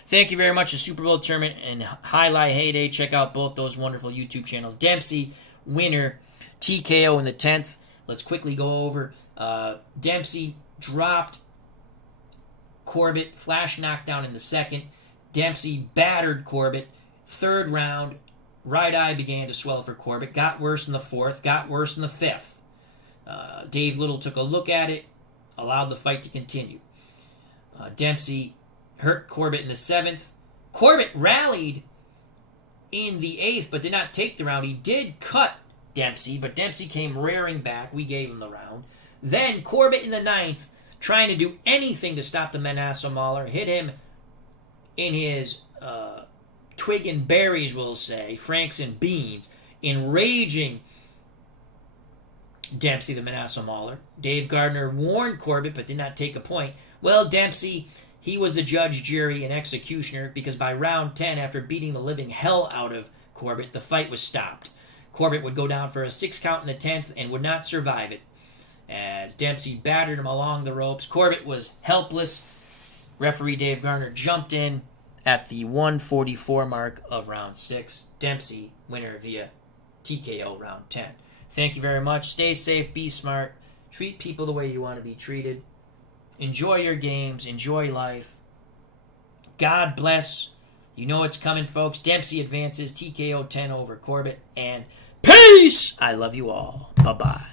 Thank you very much to Super Bowl Tournament and Highlight Heyday. Check out both those wonderful YouTube channels. Dempsey, winner, TKO in the 10th. Let's quickly go over. Dempsey dropped Corbett, flash knockdown in the 2nd. Dempsey battered Corbett. 3rd round, right eye began to swell for Corbett. Got worse in the 4th, got worse in the 5th. Dave Little took a look at it, allowed the fight to continue. Dempsey hurt Corbett in the 7th. Corbett rallied in the 8th, but did not take the round. He did cut Dempsey, but Dempsey came rearing back. We gave him the round. Then Corbett in the 9th, trying to do anything to stop the Manasseh Mauler, hit him in his twig and berries, we'll say, Franks and beans, enraging Dempsey, the Manasseh Mauler. Dave Gardner warned Corbett, but did not take a point. Well, Dempsey, he was the judge, jury, and executioner because by round 10, after beating the living hell out of Corbett, the fight was stopped. Corbett would go down for a 6 count in the 10th and would not survive it. As Dempsey battered him along the ropes, Corbett was helpless. Referee Dave Gardner jumped in at the 1:44 mark of round 6. Dempsey, winner via TKO round 10. Thank you very much. Stay safe, be smart, treat people the way you want to be treated. Enjoy your games. Enjoy life. God bless. You know it's coming, folks. Dempsey advances. TKO 10 over Corbett. And peace! I love you all. Bye-bye.